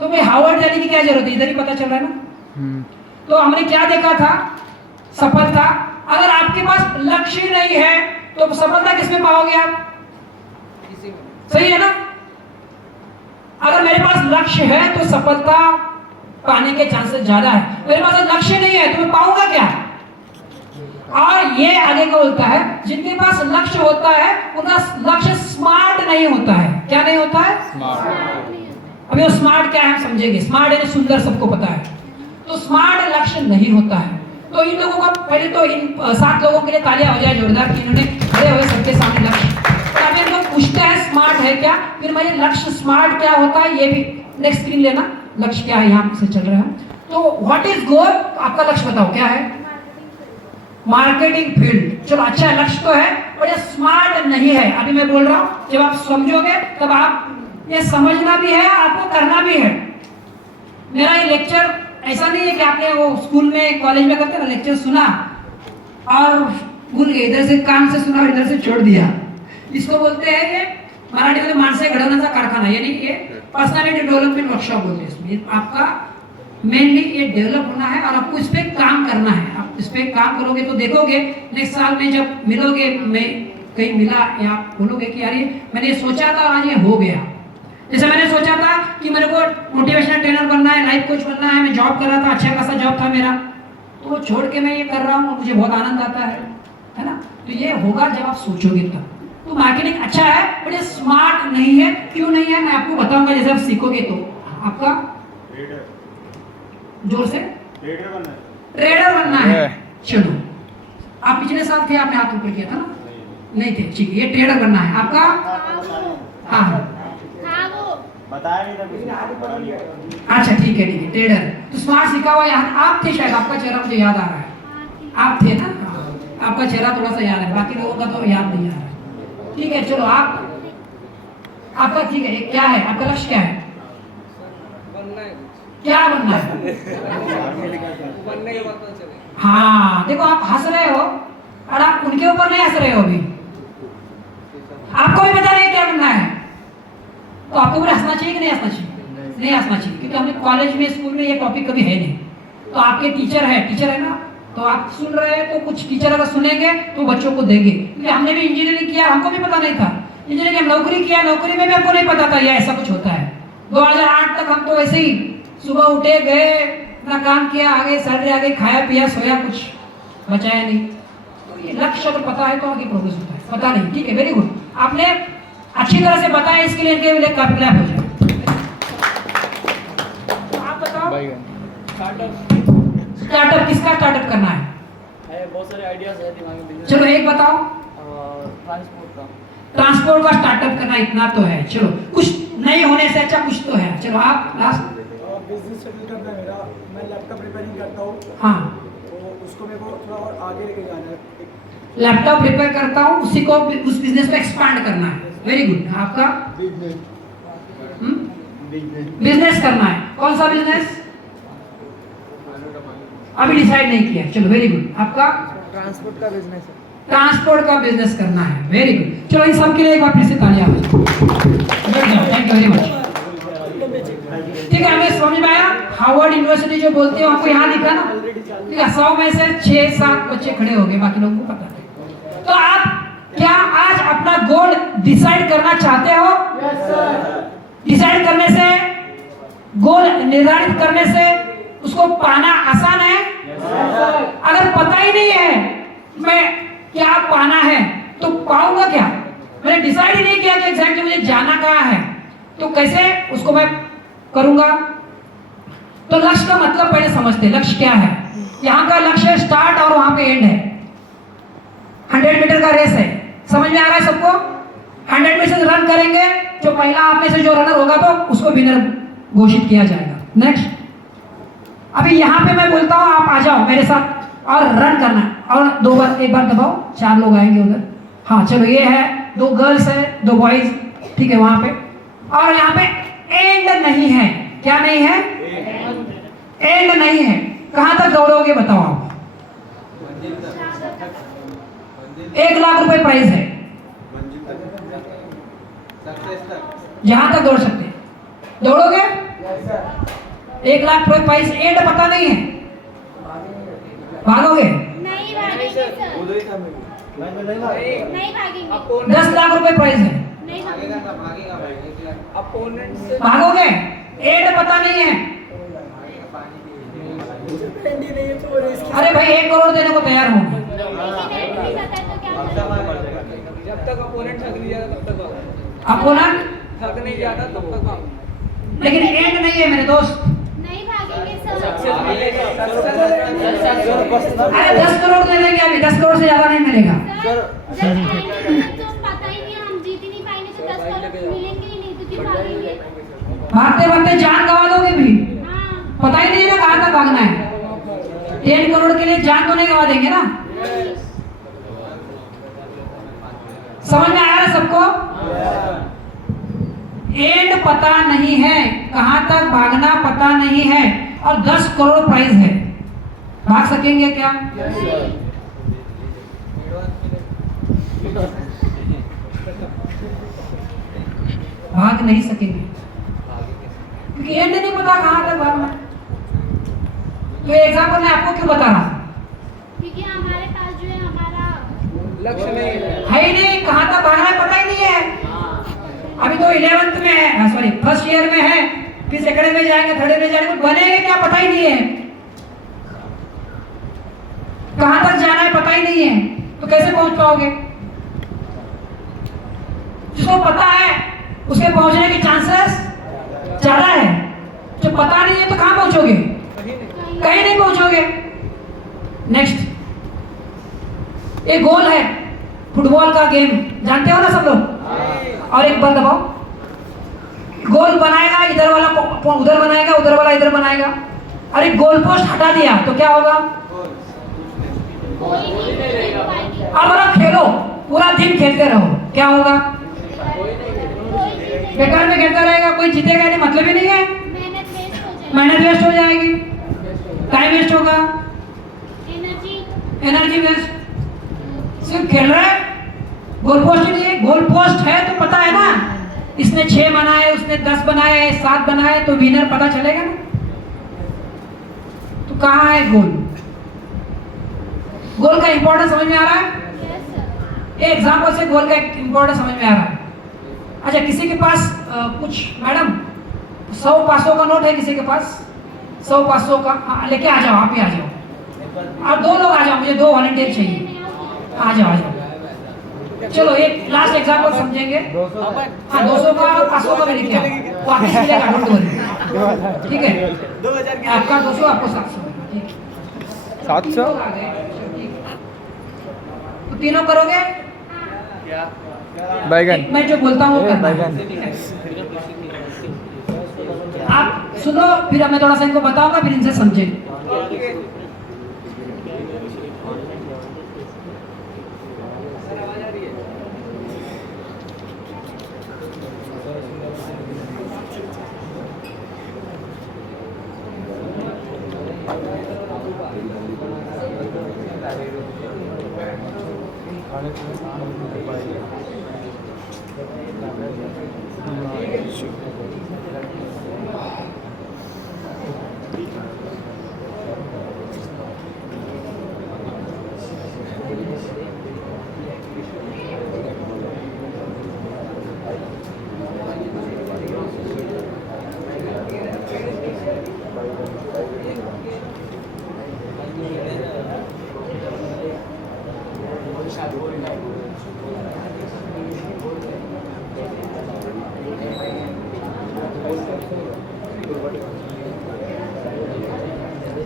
तो भाई हार्वर्ड जाने की क्या जरूरत है, इधर ही पता चल रहा है ना। तो हमने क्या देखा था? सफलता। अगर आपके पास लक्ष्य नहीं है तो सफलता किसमें पाओगे आप? सही है ना? अगर मेरे पास लक्ष्य है तो सफलता पाने के चांसेस ज्यादा है। मेरे पास लक्ष्य नहीं है तो मैं पाऊंगा क्या? और ये आगे का बोलता है जिनके पास लक्ष्य होता है उनका लक्ष्य स्मार्ट नहीं होता है। क्या नहीं होता है? अभी वो स्मार्ट क्या है हम समझेंगे। स्मार्ट यानी सुंदर, सबको पता है। तो स्मार्ट लक्ष्य नहीं होता है। तो इन लोगों का पहले तो इन 7 लोगों के लिए तालियां हो जाए जोरदार कि इन्होंने खड़े हुए सबके सामने लक्ष्य। तो अभी हम लोग पूछते हैं स्मार्ट है क्या, फिर मैं लक्ष्य स्मार्ट क्या होता है ये भी नेक्स्ट स्क्रीन लेना। लक्ष्य क्या है यहाँ से चल रहा है। तो व्हाट इज गोल? आपका लक्ष्य बताओ क्या है? Marketing field. चलो अच्छा है, लक्ष्य तो है पर ये स्मार्ट नहीं है। अभी मैं बोल रहा हूँ, जब आप समझोगे तब आप ये समझना भी है, आपको करना भी है। मेरा ये लेक्चर ऐसा नहीं है कि आपने वो स्कूल में कॉलेज में करते ना लेक्चर सुना और भूल गए, इधर से कान से सुना और इधर से छोड़ दिया। इसको बोलते हैं ये मराठी में माणसे घडवण्याचा कारखाना, यानी ये पर्सनालिटी डेवलपमेंट वर्कशॉप बोलते हैं। इसमें आपका मेनली ये डेवलप होना है और आपको इस पे काम करना है। आप इस पे काम करोगे तो देखोगे नेक्स्ट साल में जब मिलोगे, मैं कहीं मिला या बोलोगे कि यार ये मैंने सोचा था आज ये हो गया। जैसे मैंने सोचा था कि मेरे को मोटिवेशनल ट्रेनर बनना है, लाइफ कोच बनना है, मैं जॉब कर रहा था, अच्छा खासा जॉब था मेरा, तो वो छोड़ के मैं ये कर रहा हूँ और मुझे बहुत आनंद आता है ना। तो ये होगा जब आप सोचोगे तब। तो मार्केटिंग अच्छा है पर ये स्मार्ट नहीं है। क्यों नहीं है मैं आपको बताऊंगा जैसे आप सीखोगे। तो आपका जोर से ट्रेडर बनना है। चलो आप पिछले साल थे, आपने हाथ ऊपर किया था ना। नहीं थे, ठीक है। ये ट्रेडर बनना है आपका। हाँ बताया नहीं था कुछ, पढ़ा नहीं था। अच्छा ठीक है ट्रेडर। तो स्मार्ट लिखा हुआ याद आप थे शायद, आपका चेहरा मुझे याद आ रहा है, आप थे ना। हाँ, आपका चेहरा थोड़ा सा याद है, बाकी लोगों का तो याद नहीं आ रहा है। ठीक है चलो आप आपका ठीक है। क्या है आपका लक्ष्य, क्या है, क्या बनना है? बनने के बाद पता चले। हाँ देखो आप हंस रहे हो और आप उनके ऊपर नहीं हंस रहे हो अभी, आपको भी पता नहीं क्या बनना है, तो आपको भी हंसना चाहिए कि नहीं हंसना चाहिए? नहीं हंसना चाहिए, क्योंकि हमने कॉलेज में स्कूल में ये टॉपिक कभी है नहीं। तो आपके टीचर है ना, तो आप सुन रहे हैं, तो कुछ टीचर अगर सुनेंगे तो बच्चों को देंगे, क्योंकि हमने भी इंजीनियरिंग किया, हमको भी पता नहीं था। इंजीनियरिंग में नौकरी किया, नौकरी में भी हमको नहीं पता था ये ऐसा कुछ होता है। 2008 तक हम तो ऐसे ही सुबह उठे गए, अपना काम किया, आगे सैलरी आ गई, खाया पिया सोया, कुछ बचाया नहीं। तो ये लक्ष्य अगर पता है तो आगे प्रोग्रेस होता है, पता नहीं, ठीक है वेरी गुड। आपने अच्छी तरह से बताया, इसके लिए इनके लिए क्लैप हो जाए। तो आप बताओ स्टार्टअप किसका स्टार्टअप करना है? बहुत सारे आइडियाज है दिमाग में। चलो एक बताओ। ट्रांसपोर्ट का स्टार्टअप करना, इतना तो है। चलो कुछ नहीं होने से अच्छा कुछ तो है। चलो आप लास्ट। बिजनेस सेटल करना है मेरा, मैं लैपटॉप रिपेयरिंग करता हूँ, हाँ तो उसको मेरे को थोड़ा और आगे लेके जाना है। लैपटॉप रिपेयर करता हूँ, उसी को उस बिजनेस को एक्सपांड करना है। Very good. आपका बिजनेस करना है, कौन सा बिजनेस अभी डिसाइड नहीं किया। चलो वेरी गुड। आपका ट्रांसपोर्ट का बिजनेस है। ट्रांसपोर्ट का बिजनेस करना है। Very good. चलो इन सब के लिए एक बार फिर से तालियां बजाओ। Thank you very much. ठीक है, हमें समझ में आया। हार्वर्ड यूनिवर्सिटी जो बोलते हो हमको यहाँ दिखा ना, ठीक है। 100 में से 6-7 बच्चे खड़े हो गए, बाकी लोगों को पता नहीं। तो आप क्या आज अपना गोल डिसाइड करना चाहते हो? डिसाइड करने से, गोल निर्धारित करने से उसको पाना आसान है। अगर पता ही नहीं है मैं क्या पाना है तो पाऊंगा क्या? मैंने डिसाइड ही नहीं किया कि एग्जैक्टली मुझे जाना कहाँ है, तो कैसे उसको मैं करूंगा? तो लक्ष्य का मतलब पहले समझते हैं। लक्ष्य क्या है? यहाँ का लक्ष्य स्टार्ट और वहां पे एंड है। 100 मीटर का रेस है, समझ में आ रहा है सबको? 100 मीटर रन करेंगे, जो पहला आप में से जो रनर होगा तो उसको विनर घोषित किया जाएगा। नेक्स्ट, अभी यहाँ पे मैं बोलता हूँ आप आ जाओ मेरे साथ और रन करना है, और 2 बार, एक बार दबाओ, 4 लोग आएंगे उधर। हाँ चलो, ये है 2 गर्ल्स है 2 बॉयज, ठीक है वहां पे। और यहाँ पे एंड नहीं है। क्या नहीं है? एंड नहीं है। कहां तक दौड़ोगे बताओ आप? 1 लाख रुपए प्राइस है, जहां तक दौड़ सकते हैं दौड़ोगे। 1 लाख रुपए प्राइस, एंड पता नहीं है, भागोगे? नहीं भागेंगे सर, नहीं भागेंगे। 10 लाख रुपए प्राइस है, नहीं भागेंगे। अपोनेंट से भागोगे? एंड पता नहीं है। अरे भाई 1 करोड़ देने को तैयार हूँ। लेकिन एंड नहीं पता है तो क्या करें? जब तक अपोनेंट थक नहीं जाता तब तक आओ। अपोनेंट थक नहीं जाता तब तक आओ। लेकिन एंड नहीं है मेरे दोस्त। नहीं भागेंगे सर। अरे 10 करोड़ दे देंगे अभी, 10 करोड़ से ज्यादा नहीं मिलेगा। सर जब एंड तो पता ही नहीं, हम जीत ही नहीं पाएंगे तो 10 करोड़ मिलेंगे ही नहीं, तो क्यों भागेंगे? भागते भागते जान गंवा दोगे भी, हाँ पता ही नहीं है कहां तक भागना है। 10 करोड़ के लिए जान तो नहीं गंवा देंगे ना। समझ में आया ना सबको? एंड पता नहीं है, कहां तक भागना पता नहीं है, और 10 करोड़ प्राइस है। भाग सकेंगे क्या? भाग नहीं सकेंगे, क्योंकि एंड नहीं पता कहां तक भागना है। तो ये एग्जाम्पल मैं आपको क्यों बता रहा हूं? क्योंकि हमारे पास जो है हमारा लक्ष्य नहीं है ही नहीं, कहां तक भागना है पता ही नहीं है। अभी तो 11th में है, सॉरी फर्स्ट ईयर में है, फिर सेकंड में जाएंगे, थर्ड में जाएंगे, कुछ बनेंगे क्या पता ही नहीं है। कहां तक जाना है पता ही नहीं है, तो कैसे पहुंच पाओगे? जिसको पता है उसके पहुंचने के चांसेस ज्यादा है। जो पता नहीं है तो कहां पहुंचोगे? कहीं नहीं पहुंचोगे। नेक्स्ट, एक गोल है, फुटबॉल का गेम जानते हो ना सब लोग? और एक बल दबाओ, गोल बनाएगा, इधर वाला उधर बनाएगा, उधर वाला इधर बनाएगा। अरे गोल पोस्ट हटा दिया तो क्या होगा? कोई नहीं जीत पाएगी। अब आप खेलो, पूरा दिन खेलते रहो, क्या होगा? कोई जीतेगा। बेकार में खेलता रहेगा, कोई जीतेगा नहीं, मतलब ही नहीं है। मेहनत वेस्ट हो जाएगी। मेहनत वेस्ट हो जाएगी, टाइम वेस्ट होगा, एनर्जी वेस्ट। सिर्फ खेल रहा है, गोल पोस्ट ही नहीं है। गोल पोस्ट है तो पता है ना, इसने 6 बनाए, उसने 10 बनाए, 7 बनाए, तो विनर पता चलेगा ना। तो कहाँ है गोल? गोल का इंपॉर्टेंस समझ में आ रहा है? एक एग्जाम्पल से गोल का इंपॉर्टेंस समझ में आ रहा है। अच्छा, किसी के पास कुछ मैडम 100-500 का नोट है किसी के पास? 100-500 का लेके आ जाओ, आप ही आ जाओ। आप 2 लोग आ जाओ, मुझे 2 वॉलंटियर चाहिए। आ जाओ, आ जाओ। चलो एक लास्ट एग्जाम्पल समझेंगे। हाँ, 200 का और 500 का भी लेके आओ, वापस मिलेगा, डोंट वरी। ठीक है, 2000 की आपका 200, आपको 700। ठीक है, 700? तीनों आ गए, ठीक। तो तीनों करोगे? बैगन। मैं जो बोलता हूँ वो करना है। बैगन। ठीक है। आप सुनो, फिर मैं थोड़ा सा इनको बताऊंगा, फिर इनसे समझेंगे।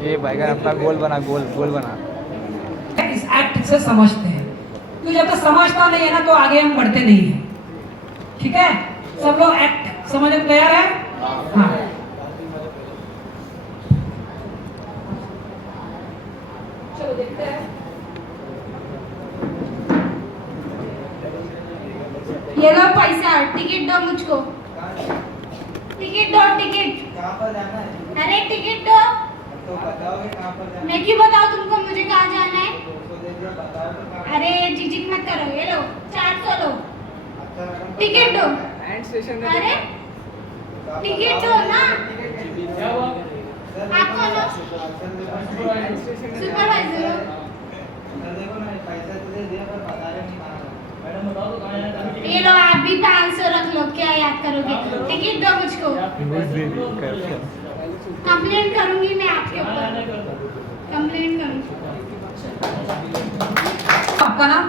ये बैगन अपना गोल बना, गोल बना। इस एक्ट से समझते हैं, तो जब तक समझता नहीं है ना तो आगे हम बढ़ते नहीं हैं। ठीक है, सब लोग एक्ट समझने को तैयार है? हाँ। चलो देखते हैं। ये लो पैसा, टिकट दो मुझको। टिकट दो, टिकट। कहाँ पर जाना है? अरे टिकट दो। तो बताओगे कहाँ पर जाना है? मैं क्यों बताऊँ तुमको मुझे कहाँ जाना है? 200 दे दिया, बताओगे कहाँ? अरे झिझक मत करो, ये लो 400 लो। अच्छा रकम तो टिकट दो। एंड स्टेशन में अरे आप टिकट बताओ। दो ना। सर, आप कौन हो? एंड स्टेशन में सुपरवाइजर हो? सर देखो ना, पैसा तो दे दिया पर बता रहे नहीं कहाँ जाना। मैडम बताओ तो कहाँ जाना है? ये लो आप भी 500 रख लो, क्या याद करोगे? टिकट दो मुझको। कंप्लेंट करूंगी मैं आपके ऊपर, कंप्लेंट करूंगी। आपका नाम?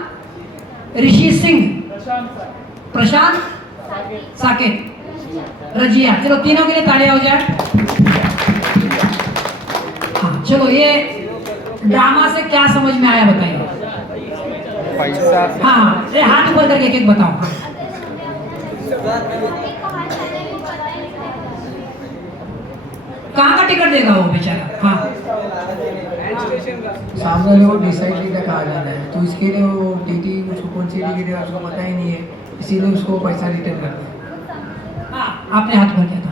ऋषि सिंह, प्रशांत, साकेत, रजिया। चलो तीनों के लिए तालियां हो जाए। हाँ, चलो ये ड्रामा से क्या समझ में आया बताइए। पैसा हाँ, ये हाथ ऊपर करके एक-एक बताओ। कहाँ का टिकट देगा वो बेचारा? हाँ, एंड स्टेशन का सामने वाले को डिसाइड नहीं कर कहाँ जाना है, तो इसके लिए वो टीटी उसको कौन सी टिकट है उसको पता ही नहीं है, इसीलिए उसको पैसा रिटर्न करता है। हाँ, आपने हाथ ऊपर किया था।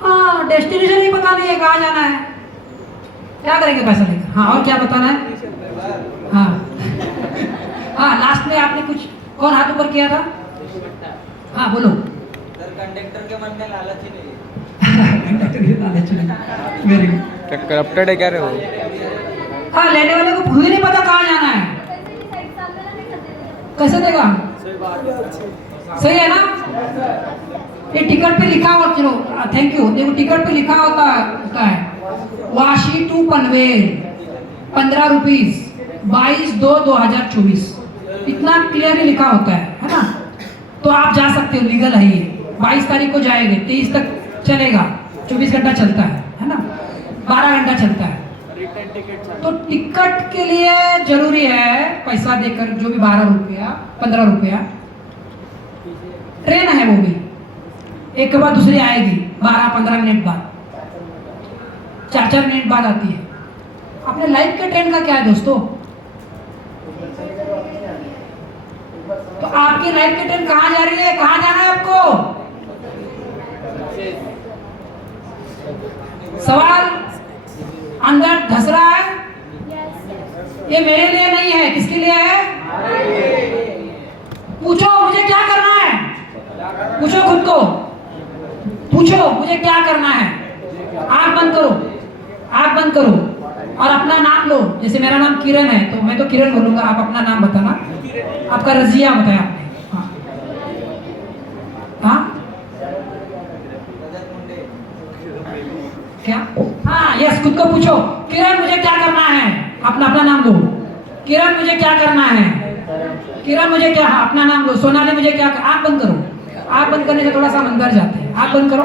हाँ, डेस्टिनेशन ही पता नहीं है कहाँ जाना है, क्या करेंगे पैसा लेकर? हाँ, और क्या बताना है? हाँ हाँ, लास्ट में आपने कुछ, कौन हाथ ऊपर किया था? हाँ बोलो। सर कंडक्टर के मन में लालच ही नहीं है। Very good. क्या करप्टेड है क्या रे वो? हाँ, लेने वाले को खुद ही नहीं पता कहाँ जाना है, कैसे देगा? सही है ना? ये टिकट पे लिखा हुआ, चलो थैंक यू। देखो टिकट पे लिखा होता है वाशी टू पनवेल 15 रुपीज 22/2/2024, इतना क्लियरली लिखा होता है ना? तो आप जा सकते हो, लीगल है ये। 22 तारीख को जाएंगे, 23 तक चलेगा, 24 घंटा चलता है ना? 12 घंटा चलता है। तो टिकट के लिए जरूरी है पैसा देकर, जो भी 12 रुपया 15 रुपया। ट्रेन है वो भी, एक के बाद दूसरी आएगी 12-15 मिनट बाद, 4-4 मिनट बाद आती है। अपने लाइफ के ट्रेन का क्या है दोस्तों? तो आपकी लाइफ की ट्रेन कहाँ जा रही है? कहाँ जाना है आपको? सवाल अंदर धस रहा है। ये मेरे लिए नहीं है, किसके लिए है? पूछो मुझे क्या करना है, पूछो खुद को, पूछो मुझे क्या करना है। आंख बंद करो, आंख बंद करो और अपना नाम लो। जैसे मेरा नाम किरण है तो मैं तो किरण बोलूंगा, आप अपना नाम बताना। आपका रजिया बताया आपने। हाँ हाँ क्या? हाँ यस, खुद को पूछो, किरण मुझे क्या करना है, अपना अपना नाम लो। किरण मुझे क्या करना है, किरण मुझे क्या, हाँ, अपना नाम लो। सोनाली मुझे क्या, आंख बंद करो, आंख बंद करने से थोड़ा सा अंदर जाते हैं। आंख बंद करो।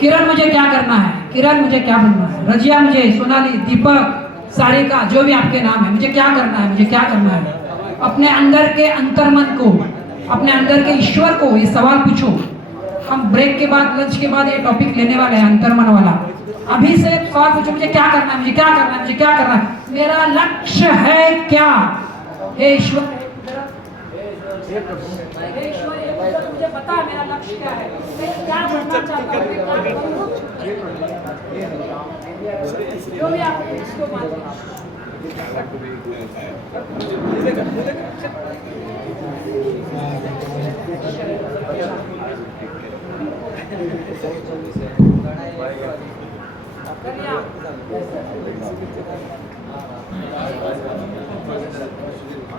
किरण मुझे क्या करना है, किरण मुझे क्या बनना है, रजिया मुझे, सोनाली, दीपक, सारिका, जो भी आपके नाम है, मुझे क्या करना है, मुझे क्या करना है। अपने अंदर के अंतर्मन को, अपने अंदर के ईश्वर को ये सवाल पूछो। हम ब्रेक के बाद, लंच के बाद ये टॉपिक लेने वाले हैं, अंतर्मन वाला। अभी से सवाल पूछो, मुझे क्या करना है, मुझे क्या करना है, मुझे क्या करना है, मेरा लक्ष्य है क्या। हे ईश्वर, मुझे बता मेरा लक्ष्य क्या है, मैं क्या बनना चाहता हूँ, जो भी आप इसको मानते हैं।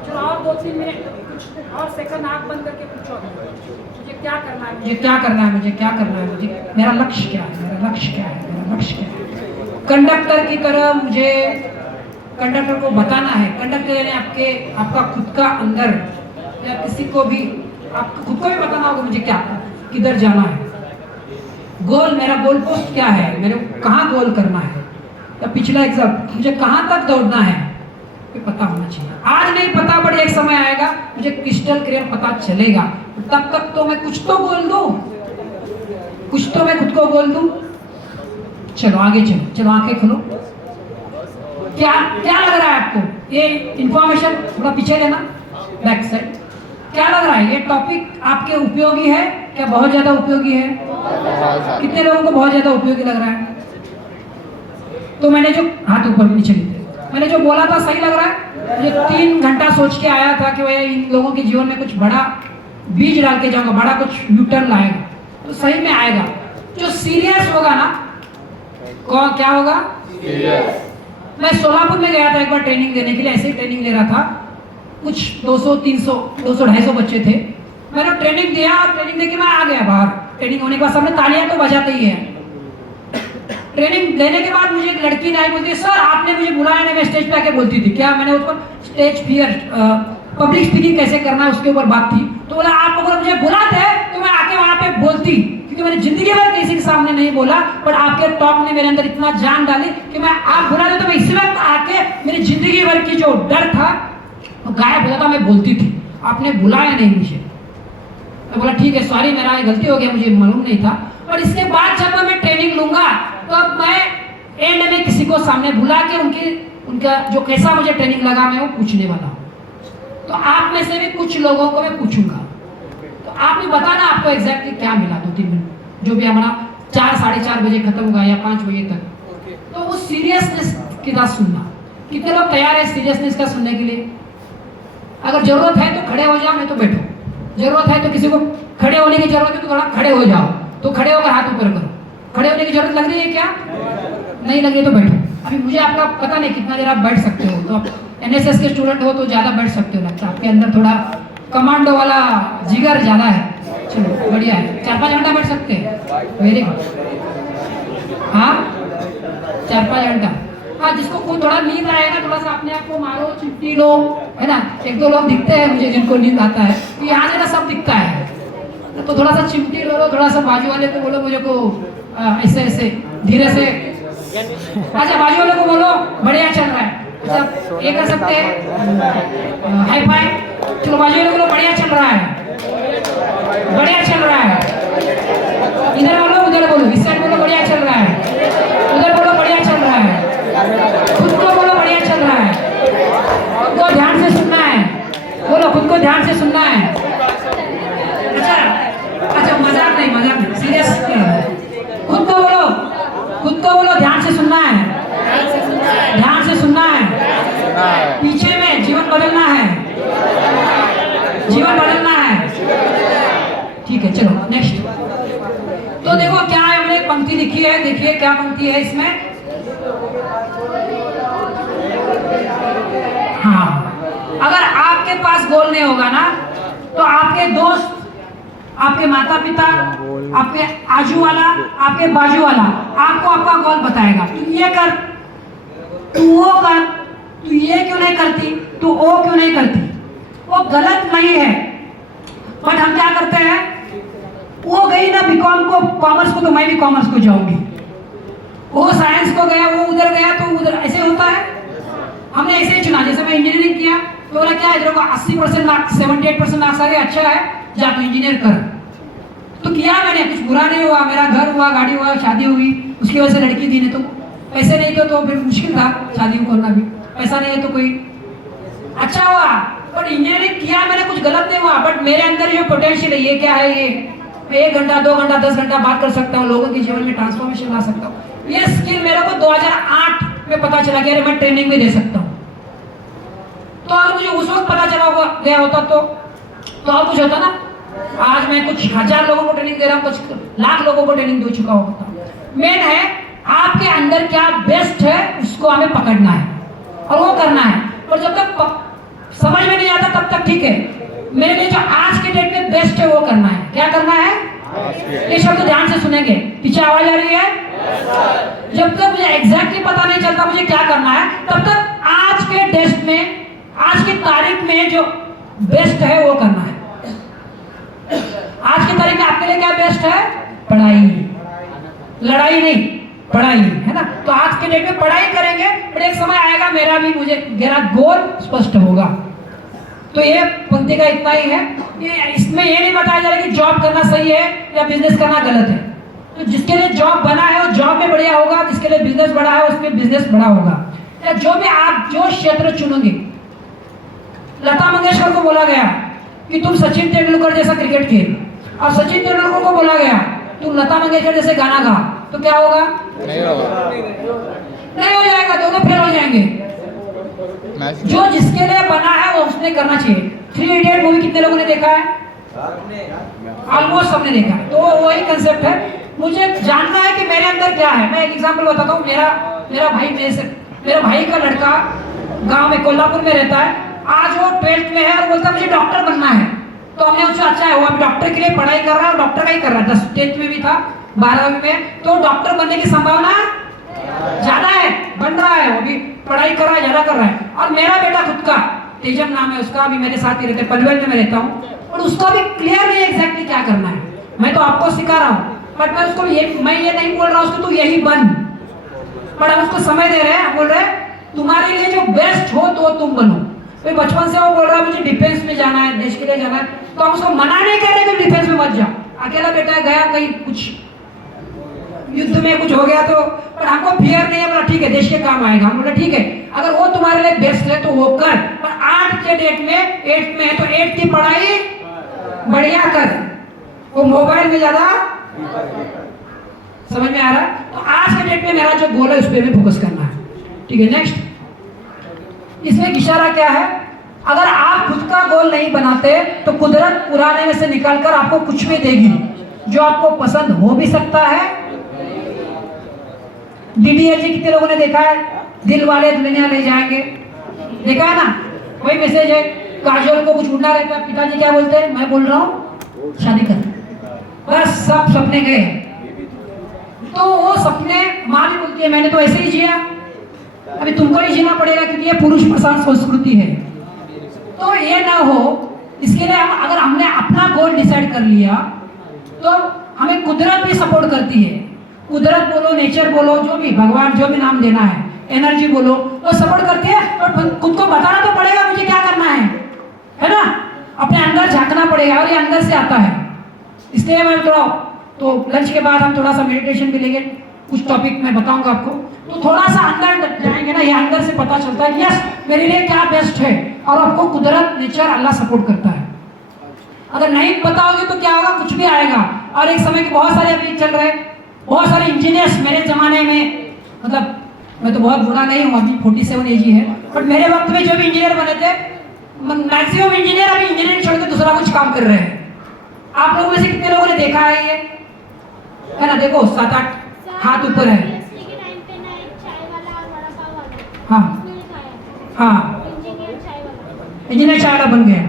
चलो और 2-3 मिनट, कुछ और सेकंड आंख बंद करके पूछो, मुझे क्या करना है, मुझे क्या करना है, मुझे क्या करना है, मुझे मेरा लक्ष्य क्या है, मेरा लक्ष्य क्या है, मेरा लक्ष्य क्या है। कंडक्टर की तरह मुझे कंडक्टर को बताना है। कंडक्टर यानी आपका खुद का अंदर, या किसी को भी, आपको खुद को भी बताना होगा मुझे क्या, किधर जाना है, गोल, मेरा गोल पोस्ट क्या है, मेरे को कहाँ गोल करना है, या पिछला एग्जाम मुझे कहाँ तक दौड़ना है, ये पता होना चाहिए। आज नहीं पता, बट एक समय आएगा मुझे क्रिस्टल क्लियर पता चलेगा। तब तक तो मैं कुछ तो बोल दूं, कुछ तो मैं खुद को बोल दूं। चलो आगे चलो, चलो आंखें खोलो। क्या क्या लग रहा है आपको? ये इंफॉर्मेशन थोड़ा पीछे लेना, बैक साइड। क्या लग रहा है ये टॉपिक आपके उपयोगी है क्या? बहुत ज्यादा उपयोगी है? कितने लोगों को बहुत ज्यादा उपयोगी लग रहा है? तो मैंने जो हाथ ऊपर नीचे लेते, मैंने जो बोला था सही लग रहा है? मुझे 3 घंटा सोच के आया था कि भाई इन लोगों के जीवन में कुछ बड़ा बीज डाल के जाऊंगा, बड़ा कुछ न्यूटन लाएगा, तो सही में आएगा। जो सीरियस होगा ना, कौन क्या होगा? मैं सोलापुर में गया था एक बार ट्रेनिंग देने के लिए, ऐसे ही ट्रेनिंग ले रहा था। कुछ 200, 300, 200, 250 बच्चे थे। मैंने ट्रेनिंग दिया और ट्रेनिंग देके मैं आ गया बाहर। ट्रेनिंग होने के बाद सबने तालियां तो बजाते ही है। ट्रेनिंग लेने के बाद मुझे एक लड़की ने आई, बोलती सर आपने मुझे बुलाया नहीं, मैं स्टेज पे आके बोलती थी। क्या? मैंने उसको स्टेज फियर, पब्लिक स्पीकिंग कैसे करना है उसके ऊपर बात थी। तो बोला आप अगर मुझे बुलाते तो मैं आके वहां पे बोलती, क्योंकि मैंने जिंदगी भर किसी के सामने नहीं बोला, पर आपके टॉक ने मेरे अंदर इतना जान डाली कि मैं आप बुला दे तो मैं इसी वक्त आके मेरी जिंदगी भर की जो डर था वो गायब हो जाता, मैं बोलती थी। आपने बुलाया नहीं मुझे। मैं बोला ठीक है, सॉरी मेरा गलती हो गया, मुझे मालूम नहीं था। और इसके बाद जब मैं ट्रेनिंग लूंगा तो मैं एंड में किसी को सामने बुला के उनका जो कैसा मुझे ट्रेनिंग लगा मैं वो पूछने वाला हूँ। तो आप में से भी कुछ लोगों को मैं पूछूंगा, तो आप भी बताना आपको एग्जैक्टली क्या मिला 2-3 मिनट, जो भी हमारा 4, 4:30 बजे खत्म होगा या 5 बजे तक। तो वो सीरियसनेस के साथ सुनना। कितने लोग तैयार है सीरियसनेस का सुनने के लिए? अगर जरूरत है तो खड़े हो जाओ, नहीं तो बैठो। जरूरत है तो किसी को खड़े होने की जरूरत है तो थोड़ा खड़े हो जाओ, तो खड़े होकर हाथ ऊपर करो। खड़े होने की जरूरत लग रही है क्या? नहीं लग रही तो बैठो। अभी मुझे आपका पता नहीं कितना देर आप बैठ सकते हो, तो आप एनएसएस के स्टूडेंट हो तो ज़्यादा बैठ सकते हो, लगता है आपके अंदर थोड़ा कमांडो वाला जिगर ज़्यादा है। चलो बढ़िया है, 4-5 घंटा बैठ सकते हैं, वेरी गुड। हाँ 4-5 घंटा। हाँ जिसको कोई थोड़ा नींद आएगा थोड़ा सा अपने आप को मारो, चिट्टी लो, है ना। 1-2 लोग दिखते हैं मुझे जिनको नींद आता है, तो यहाँ से ना सब दिखता है, तो थोड़ा सा चिमटी लो, थोड़ा सा बाजू वाले को बोलो मुझे को ऐसे ऐसे धीरे से अच्छा बाजू वाले को बोलो बढ़िया चल रहा है, सब ये कर सकते हैं हाई फाई। चलो बाजू वाले को बोलो बढ़िया चल रहा है, बढ़िया चल रहा है। इधर बोलो उधर बोलो, इस साइड बोलो बढ़िया चल रहा है, उधर बोलो बढ़िया चल रहा है, खुद को बोलो बढ़िया चल रहा है। खुद को ध्यान से सुनना है, बोलो खुद को ध्यान से सुनना है। अच्छा अच्छा मजाक नहीं सीरियस। खुद को बोलो ध्यान से सुनना है, ध्यान से सुनना है। पीछे में जीवन बदलना है, जीवन बदलना है। ठीक है चलो नेक्स्ट। तो देखो क्या है, हमने एक पंक्ति लिखी है, देखिए क्या पंक्ति है इसमें। हाँ अगर आपके पास गोल नहीं होगा ना तो आपके दोस्त, आपके माता पिता, आपके आजू वाला, आपके बाजू वाला आपको आपका गोल बताएगा। तू ये कर, तू वो कर, तू ये क्यों नहीं करती, तू वो क्यों नहीं करती। वो गलत नहीं है, बट हम क्या करते हैं, वो गई ना बीकॉम को कॉमर्स को तो मैं भी कॉमर्स को जाऊंगी, वो साइंस को गया वो उधर गया तो उधर, ऐसे होता है। हमने ऐसे ही चुना, जैसे मैं इंजीनियरिंग किया तो बोला क्या है, 80% मार्क्स 78% मार्क्स आ गए, अच्छा है जा तू इंजीनियर कर। तो किया मैंने, कुछ बुरा नहीं हुआ, मेरा घर हुआ, गाड़ी हुआ, शादी हुई, उसकी वजह से लड़की दी। नहीं तो पैसे नहीं तो फिर मुश्किल था शादी करना भी, पैसा नहीं है तो कोई अच्छा हुआ। बट इंजीनियरिंग किया मैंने, कुछ गलत नहीं हुआ, बट मेरे अंदर जो पोटेंशियल है, ये क्या है, ये 1 घंटा 2 घंटा 10 घंटा बात कर सकता हूँ, लोगों के जीवन में ट्रांसफॉर्मेशन ला सकता हूँ। ये स्किल मेरे को 2008 में पता चला कि अरे मैं ट्रेनिंग भी दे सकता हूँ। तो अगर मुझे उस वक्त पता चला गया होता तो और कुछ होता ना। आज मैं कुछ 1000 लोगों को ट्रेनिंग दे रहा हूँ, कुछ लाख लोगों को ट्रेनिंग दे चुका होता। मेन है आपके अंदर क्या बेस्ट है, उसको हमें पकड़ना है और वो करना है। और जब तक समझ में नहीं आता तब तक ठीक है। मेरे लिए जो आज के डेट में बेस्ट है वो करना है। क्या करना है, ये शब्द ध्यान से सुनेंगे। पीछे आवाज आ रही है? जब तक मुझे एग्जैक्टली पता नहीं चलता मुझे क्या करना है, तब तक आज के टेस्ट में, आज की तारीख में जो बेस्ट है वो करना है। आज की तारीख में आपके लिए क्या बेस्ट है? पढ़ाई, लड़ाई नहीं, पढ़ाई है ना। तो आज के डेट में पढ़ाई करेंगे, पर एक समय आएगा मेरा गोल स्पष्ट होगा। तो ये पंक्ति का इतना ही है। ये इसमें ये नहीं बताया जा रहा कि जॉब करना सही है या बिजनेस करना गलत है। तो जिसके लिए जॉब बना है वो जॉब में बढ़िया होगा, जिसके लिए बिजनेस बड़ा है उसमें बिजनेस बड़ा होगा। या जो भी आप जो क्षेत्र चुनोगे, लता मंगेशकर को बोला गया कि तुम सचिन तेंदुलकर जैसा क्रिकेट खेल, और सचिन तेंदुलकर को बोला गया तुम लता मंगेशकर जैसे गाना गा, तो क्या होगा? नहीं हो जाएगा, दोनों फेल हो जाएंगे। जो जिसके लिए बना है वो उसने करना चाहिए। 3 इडियट मूवी कितने लोगों ने देखा है? ऑलमोस्ट सबने देखा है। तो वही कंसेप्ट है, मुझे जानना है कि मेरे अंदर क्या है। मैं एक एग्जांपल बताता हूँ। मेरा भाई का लड़का गांव में कोल्हापुर में रहता है। आज वो 12th में है और बोलता है मुझे डॉक्टर बनना है। तो हमने उससे अच्छा है, वो अभी डॉक्टर के लिए पढ़ाई कर रहा है, डॉक्टर का ही कर रहा है। 10th में भी था, 12वीं में। तो डॉक्टर बनने की संभावना ज्यादा है, बन रहा है, वो भी पढ़ाई कर रहा है, ज्यादा कर रहा है। और मेरा बेटा खुद का, तेजम नाम है उसका, अभी मेरे साथ ही रहते, पनवेल में मैं रहता हूँ, और उसका भी क्लियर नहीं एग्जैक्टली क्या करना है। मैं तो आपको सिखा रहा हूँ, बट मैं उसको मैं ये नहीं बोल रहा उसको तू यही बन, पर हम उसको समय दे रहे हैं, बोल रहे हैं तुम्हारे लिए जो बेस्ट हो तो तुम बनो। तो बचपन से वो बोल रहा है मुझे डिफेंस में जाना है, देश के लिए जाना है, तो हम उसको मना नहीं कर रहे कि डिफेंस में मत जाओ। अकेला बेटा गया कहीं कुछ युद्ध में कुछ हो गया तो, पर हमको फियर नहीं है, बोला ठीक है देश के काम आएगा। हम बोला ठीक है, अगर वो तुम्हारे लिए बेस्ट है तो वो कर, पर आज के डेट में 8th में है तो 8th की पढ़ाई बढ़िया कर, वो मोबाइल में ज्यादा समझ में आ रहा है। तो आज के डेट में मेरा जो गोल है उस पर फोकस करना है। ठीक है नेक्स्ट। इसमें इशारा क्या है, अगर आप खुद का गोल नहीं बनाते तो कुदरत पुराने में से निकालकर आपको कुछ भी देगी जो आपको पसंद हो भी सकता है। DDLJ कितने लोगों ने देखा है? दिल वाले दुल्हनिया ले जाएंगे, देखा है ना? वही मैसेज है। काजोल को कुछ उड़ना रहता है, पिताजी क्या बोलते हैं? मैं बोल रहा हूँ शादी कर, बस सब सपने गए। तो वो सपने माँ भी बोलती है मैंने तो ऐसे ही जिया, अभी तुमको ही जीना पड़ेगा क्योंकि ये पुरुष प्रधान संस्कृति है। तो ये ना हो, इसके लिए अगर हमने अपना गोल डिसाइड कर लिया तो हमें कुदरत भी सपोर्ट करती है। कुदरत बोलो, नेचर बोलो, जो भी भगवान जो भी नाम देना है, एनर्जी बोलो, वो सपोर्ट करती है। और खुद को बताना तो पड़ेगा मुझे क्या करना है ना? अपने अंदर झांकना पड़ेगा और ये अंदर से आता है। इसलिए मैं थोड़ा तो लंच के बाद हम थोड़ा सा मेडिटेशन भी लेंगे, कुछ टॉपिक मैं बताऊंगा आपको, तो थोड़ा सा अंदर जाएंगे ना, ये अंदर से पता चलता है कि यस मेरे लिए क्या बेस्ट है। और आपको कुदरत, नेचर, अल्लाह सपोर्ट करता है। अगर नहीं बताओगे तो क्या होगा, कुछ भी आएगा। और एक समय के बहुत सारे अभी चल रहे, बहुत सारे इंजीनियर्स मेरे जमाने में, मतलब मैं तो बहुत बुरा नहीं हूँ, अभी 47 एज ही है, बट मेरे वक्त में जो भी इंजीनियर बने थे, मैक्सिमम इंजीनियर अभी इंजीनियरिंग छोड़ के दूसरा कुछ काम कर रहे हैं। आप लोगों में से कितने लोगों ने देखा है ये? है ना, देखो 7-8 हाथ ऊपर है। PhD के टाइम पे ना एक चाय वाला और वड़ा पाव वाला, हाँ उसने दिखाया हाँ, इंजीनियर चाय वाला। इंजीनियर चाय वाला बन गया।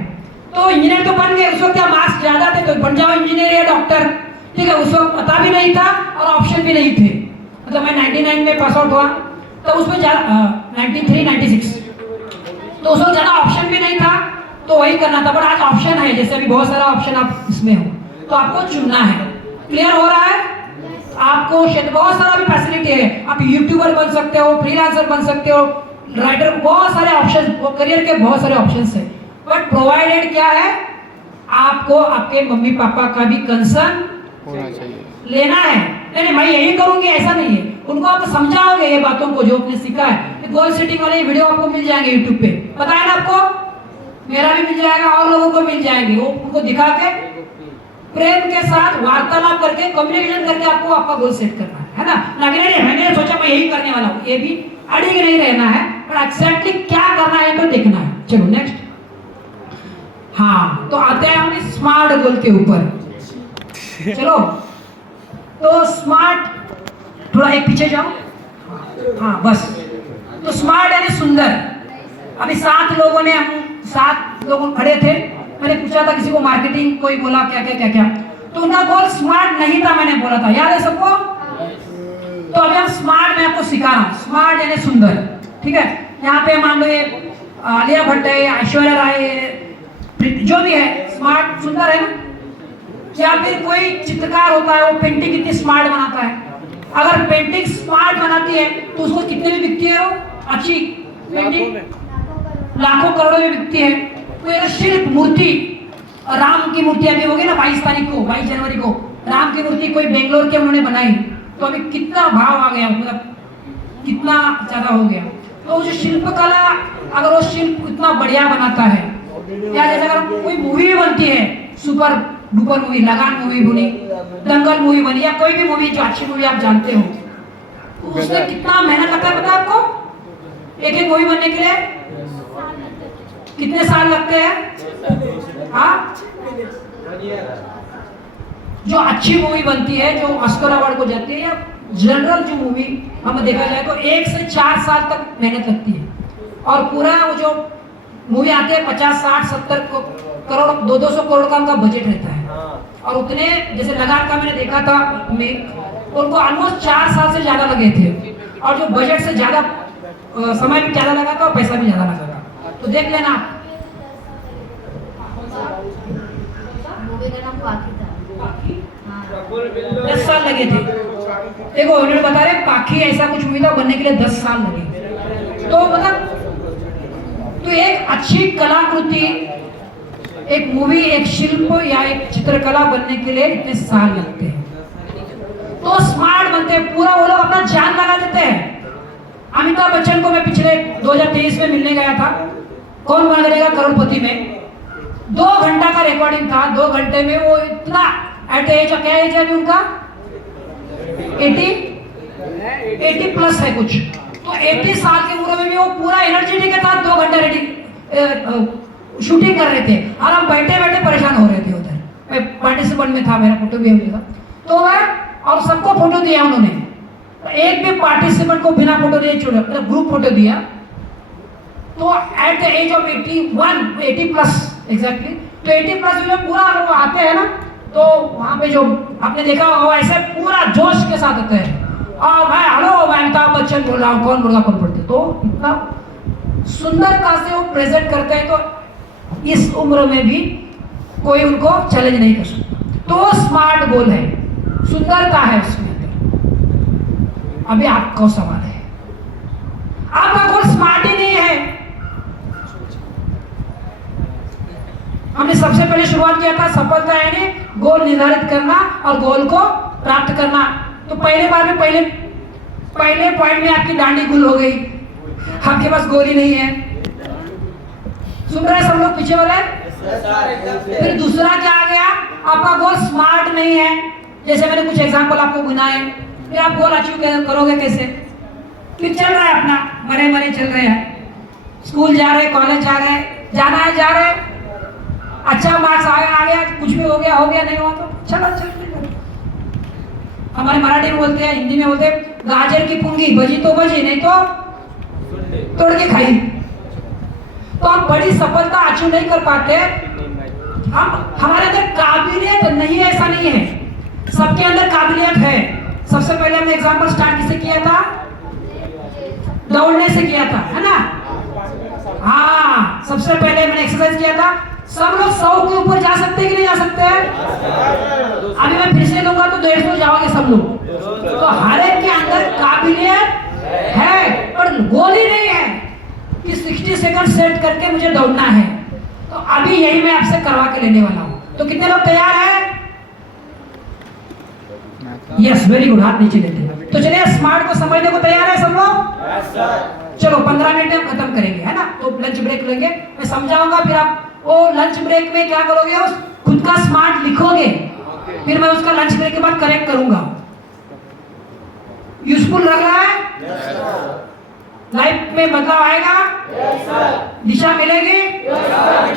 तो इंजीनियर तो बन गए, उस वक्त क्या मार्क्स ज्यादा थे तो बन जाओ इंजीनियर या डॉक्टर, ठीक है। उस वक्त पता भी नहीं था और ऑप्शन भी नहीं थे। मतलब मैं 99 में पास आउट हुआ, तो उसमें 93, 96, तो उस वक्त ज्यादा ऑप्शन भी नहीं था, तो वही करना था। बट आज ऑप्शन है, जैसे अभी बहुत सारा ऑप्शन आप इसमें हो, तो आपको चुनना है। क्लियर हो रहा है? आपको बहुत सारा भी फैसिलिटी है। आप यूट्यूबर बन सकते हो, फ्रीलांसर बन सकते हो, राइटर, बहुत सारे ऑप्शन, करियर के बहुत सारे ऑप्शन है। बट प्रोवाइडेड क्या है, आपको आपके मम्मी पापा का भी कंसर्न होना चाहिए, लेना है। नहीं मैं यही करूंगी ऐसा नहीं है, उनको आप समझाओगे ये बातों को जो आपने सीखा है। गोल सेटिंग वाले वीडियो आपको मिल जाएंगे यूट्यूब पे, पता है ना आपको, मेरा भी मिल जाएगा और लोगों को मिल जाएंगे। वो उनको दिखा के प्रेम के साथ वार्तालाप करके, कम्युनिकेशन करके आपको आपका गोल सेट करना है ना। मैंने सोचा मैं यही करने वाला हूँ, ये भी अड़िग नहीं रहना है, पर एक्जैक्टली क्या करना है तो देखना है। चलो नेक्स्ट। हाँ, तो आते हैं हम स्मार्ट गोल के ऊपर। चलो, तो स्मार्ट, थोड़ा एक पीछे जाओ, हाँ बस। तो स्मार्ट यानी सुंदर। अभी 7 लोगों ने, हम 7 लोग खड़े थे, मैंने पूछा था किसी को, मार्केटिंग कोई बोला क्या क्या क्या क्या, तो उनका गोल स्मार्ट नहीं था, मैंने बोला था, याद है सबको? तो अभी हम स्मार्ट, मैं आपको सिखा रहा हूँ, स्मार्ट यानी सुंदर, ठीक है। यहाँ पे मान लो ये आलिया भट्ट है, ऐश्वर्या राय है, जो भी है, स्मार्ट सुंदर है ना। या फिर कोई चित्रकार होता है, वो पेंटिंग कितनी स्मार्ट बनाता है। अगर पेंटिंग स्मार्ट बनाती है तो उसको कितने में बिकती है, वो अच्छी पेंटिंग लाखों करोड़ों में बिकती है। तो ये शिल्प मूर्ति, राम की मूर्ति अभी होगी ना 22 जनवरी को, राम की मूर्ति कोई बेंगलोर के उन्होंने बनाई, तो अभी कितना भाव आ गया, मतलब कितना ज्यादा हो गया। तो जो शिल्पकला, अगर वो शिल्प इतना बढ़िया बनाता है, या जैसे अगर कोई मूवी भी बनती है, सुपर डुपर मूवी, लगान मूवी बनी, दंगल मूवी बनी, या कोई भी मूवी जो अच्छी मूवी आप जानते हो, तो उसमें कितना मेहनत लगता है पता है आपको? एक मूवी बनने के लिए कितने साल लगते हैं? हाँ, जो अच्छी मूवी बनती है, जो ऑस्कर अवार्ड को जाती है, या जनरल जो मूवी हमें देखा जाए तो 1 से 4 साल तक मेहनत लगती है। और पूरा वो जो मूवी आते हैं 50, 60, 70 करोड़, 200 करोड़ का उनका बजट रहता है। और उतने, जैसे लगान का मैंने देखा था, उनको ऑलमोस्ट 4 साल से ज्यादा लगे थे, और जो बजट से ज्यादा समय भी ज्यादा लगा था और पैसा भी ज्यादा लगा था। तो देख लेना, मूवी का नाम पाखी था। 10 साल लगे थे। देखो उन्होंने बता रहे पाखी ऐसा कुछ मूवी था, बनने के लिए 10 साल लगे। तो मतलब, तो एक अच्छी कलाकृति, एक मूवी, एक शिल्प या एक चित्रकला बनने के लिए इतने साल लगते हैं। तो स्मार्ट बनते हैं, पूरा वो लोग अपना जान लगा देते हैं। अमिताभ बच्चन को मैं पिछले 2023 में मिलने गया था, कौन बनेगा करोड़पति में, 2 घंटा का रिकॉर्डिंग था। 2 घंटे में वो इतना, एट एज, क्या एज है अभी उनका? 80 प्लस है कुछ। तो 80 साल के उम्र में भी वो पूरा एनर्जेटिक के साथ 2 घंटे रेडी शूटिंग कर रहे थे, और हम बैठे बैठे परेशान हो रहे थे उधर। मैं पार्टिसिपेंट में था, मेरा फोटो भी है। तो मैं, और सबको फोटो दिया उन्होंने, एक भी पार्टिसिपेंट को बिना फोटो दिए छोड़ा, मतलब ग्रुप फोटो दिया। तो at the age of 80 plus exactly, तो 80 प्लस में पूरा वो आते हैं ना, तो वहाँ पे जो आपने देखा होगा ऐसे पूरा जोश के साथ आते हैं, और भाई हेलो मैं अमिताभ बच्चन बोल रहा हूँ, कौन बोल रहा कौन बोलते, तो इतना सुंदरता से वो प्रेजेंट करते हैं। तो इस उम्र में भी कोई उनको चैलेंज नहीं कर सकता। तो स्मार्ट गोल है, सुंदरता है उसमें। अभी आपका सवाल है, आपका गोल स्मार्ट ही नहीं है। हमने सबसे पहले शुरुआत किया था सफलता यानी गोल निर्धारित करना और गोल को प्राप्त करना। तो पहले बार में पहले पॉइंट में आपकी डांडी गुल हो गई, आपके पास गोल ही नहीं है। सुन रहे हैं सब लोग पीछे वाले? फिर दूसरा क्या आ गया, आपका गोल स्मार्ट नहीं है। जैसे मैंने कुछ एग्जांपल आपको गिनाए, फिर आप गोल अचीव करोगे कैसे? फिर चल रहा है अपना मरे चल रहे हैं, स्कूल जा रहे, कॉलेज जा रहे, जाना है जा रहे, अच्छा मार्क्स आ गया, कुछ भी हो गया नहीं हुआ तो चल। हमारे मराठी में बोलते हैं, हिंदी में बोलते हैं, गाजर की पुंगी बजी तो बजी, नहीं तो तोड़ के खाई। तो हम बड़ी सफलता अचीव नहीं कर पाते, हम हमारे अंदर काबिलियत नहीं है, ऐसा नहीं है, सबके अंदर काबिलियत है। सबसे पहले हमने एग्जांपल स्टार्ट किससे किया था? दौड़ने से किया था, है ना? हाँ, सबसे पहले मैंने एक्सरसाइज किया था। सब लोग 100 के ऊपर जा सकते हैं कि नहीं जा सकते हैं? अभी मैं फिर से लूंगा तो 150 जाओगे सब लोग। तो हर एक के अंदर काबिलियत है, पर गोल ही नहीं है कि 60 सेकंड सेट करके मुझे दौड़ना है। तो अभी यही मैं आपसे करवा के लेने वाला हूँ। तो कितने लोग तैयार हैं? यस, वेरी गुड, हाथ नीचे लेते हैं। तो चलिए स्मार्ट को समझने को तैयार है सब लोग? चलो 15 मिनट में हम खत्म करेंगे, है ना? तो लंच ब्रेक लेंगे, मैं समझाऊंगा, फिर आप वो लंच ब्रेक में क्या करोगे, उस खुद का स्मार्ट लिखोगे, फिर मैं उसका लंच ब्रेक के बाद करेक्ट करूंगा। यूजफुल लग रहा है? लाइफ में बदलाव आएगा? दिशा मिलेगी?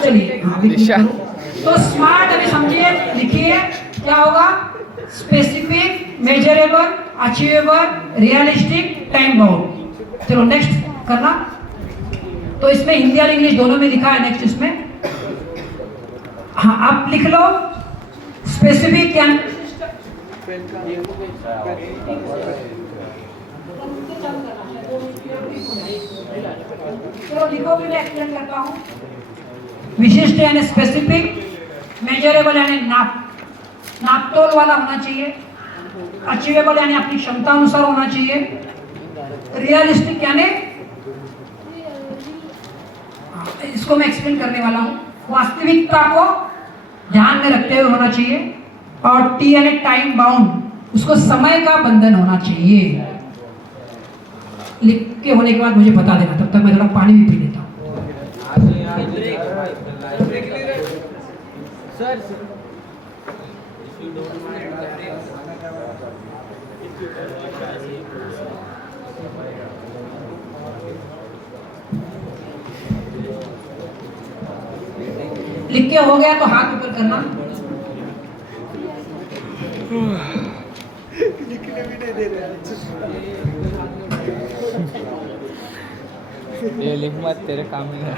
चलिए दिशा। तो स्मार्ट अभी समझिए, लिखिए क्या होगा? Specific, measurable, achievable, realistic, time bound. चलो नेक्स्ट करना। तो इसमें हिंदी और इंग्लिश दोनों में लिखा है नेक्स्ट इसमें। हाँ, आप लिख लो स्पेसिफिक क्या? चलो लिखो, फिर मैं एक्सप्लेन करता हूँ। विशिष्ट यानी स्पेसिफिक, मेजरेबल यानी नापतोल वाला होना चाहिए, अचीवेबल यानी अपनी क्षमता अनुसार होना चाहिए, रियलिस्टिक यानी, इसको मैं एक्सप्लेन करने वाला हूँ, वास्तविकता को ध्यान में रखते हुए होना चाहिए, और टी यानी टाइम बाउंड, उसको समय का बंधन होना चाहिए। लिख के होने के बाद मुझे बता देना, तब तक मैं थोड़ा पानी भी पी लेता हूँ। लिख के हो गया तो हाथ ऊपर करना। ये लिख मत, तेरे काम में है।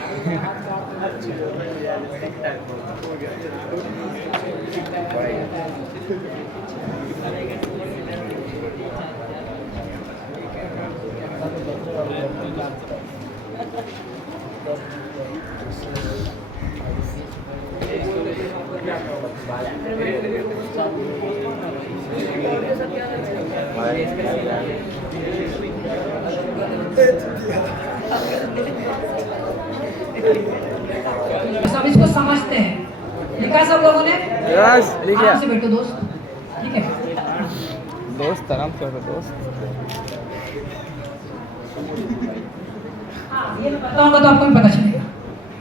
सब इसको समझते हैं। लिखा सब लोगों ने? यस, लिख लिया। आराम से बैठो दोस्त, ठीक है? दोस्त आराम से बैठो दोस्त। हाँ, ये मैं बताऊंगा तो आपको भी पता चलेगा।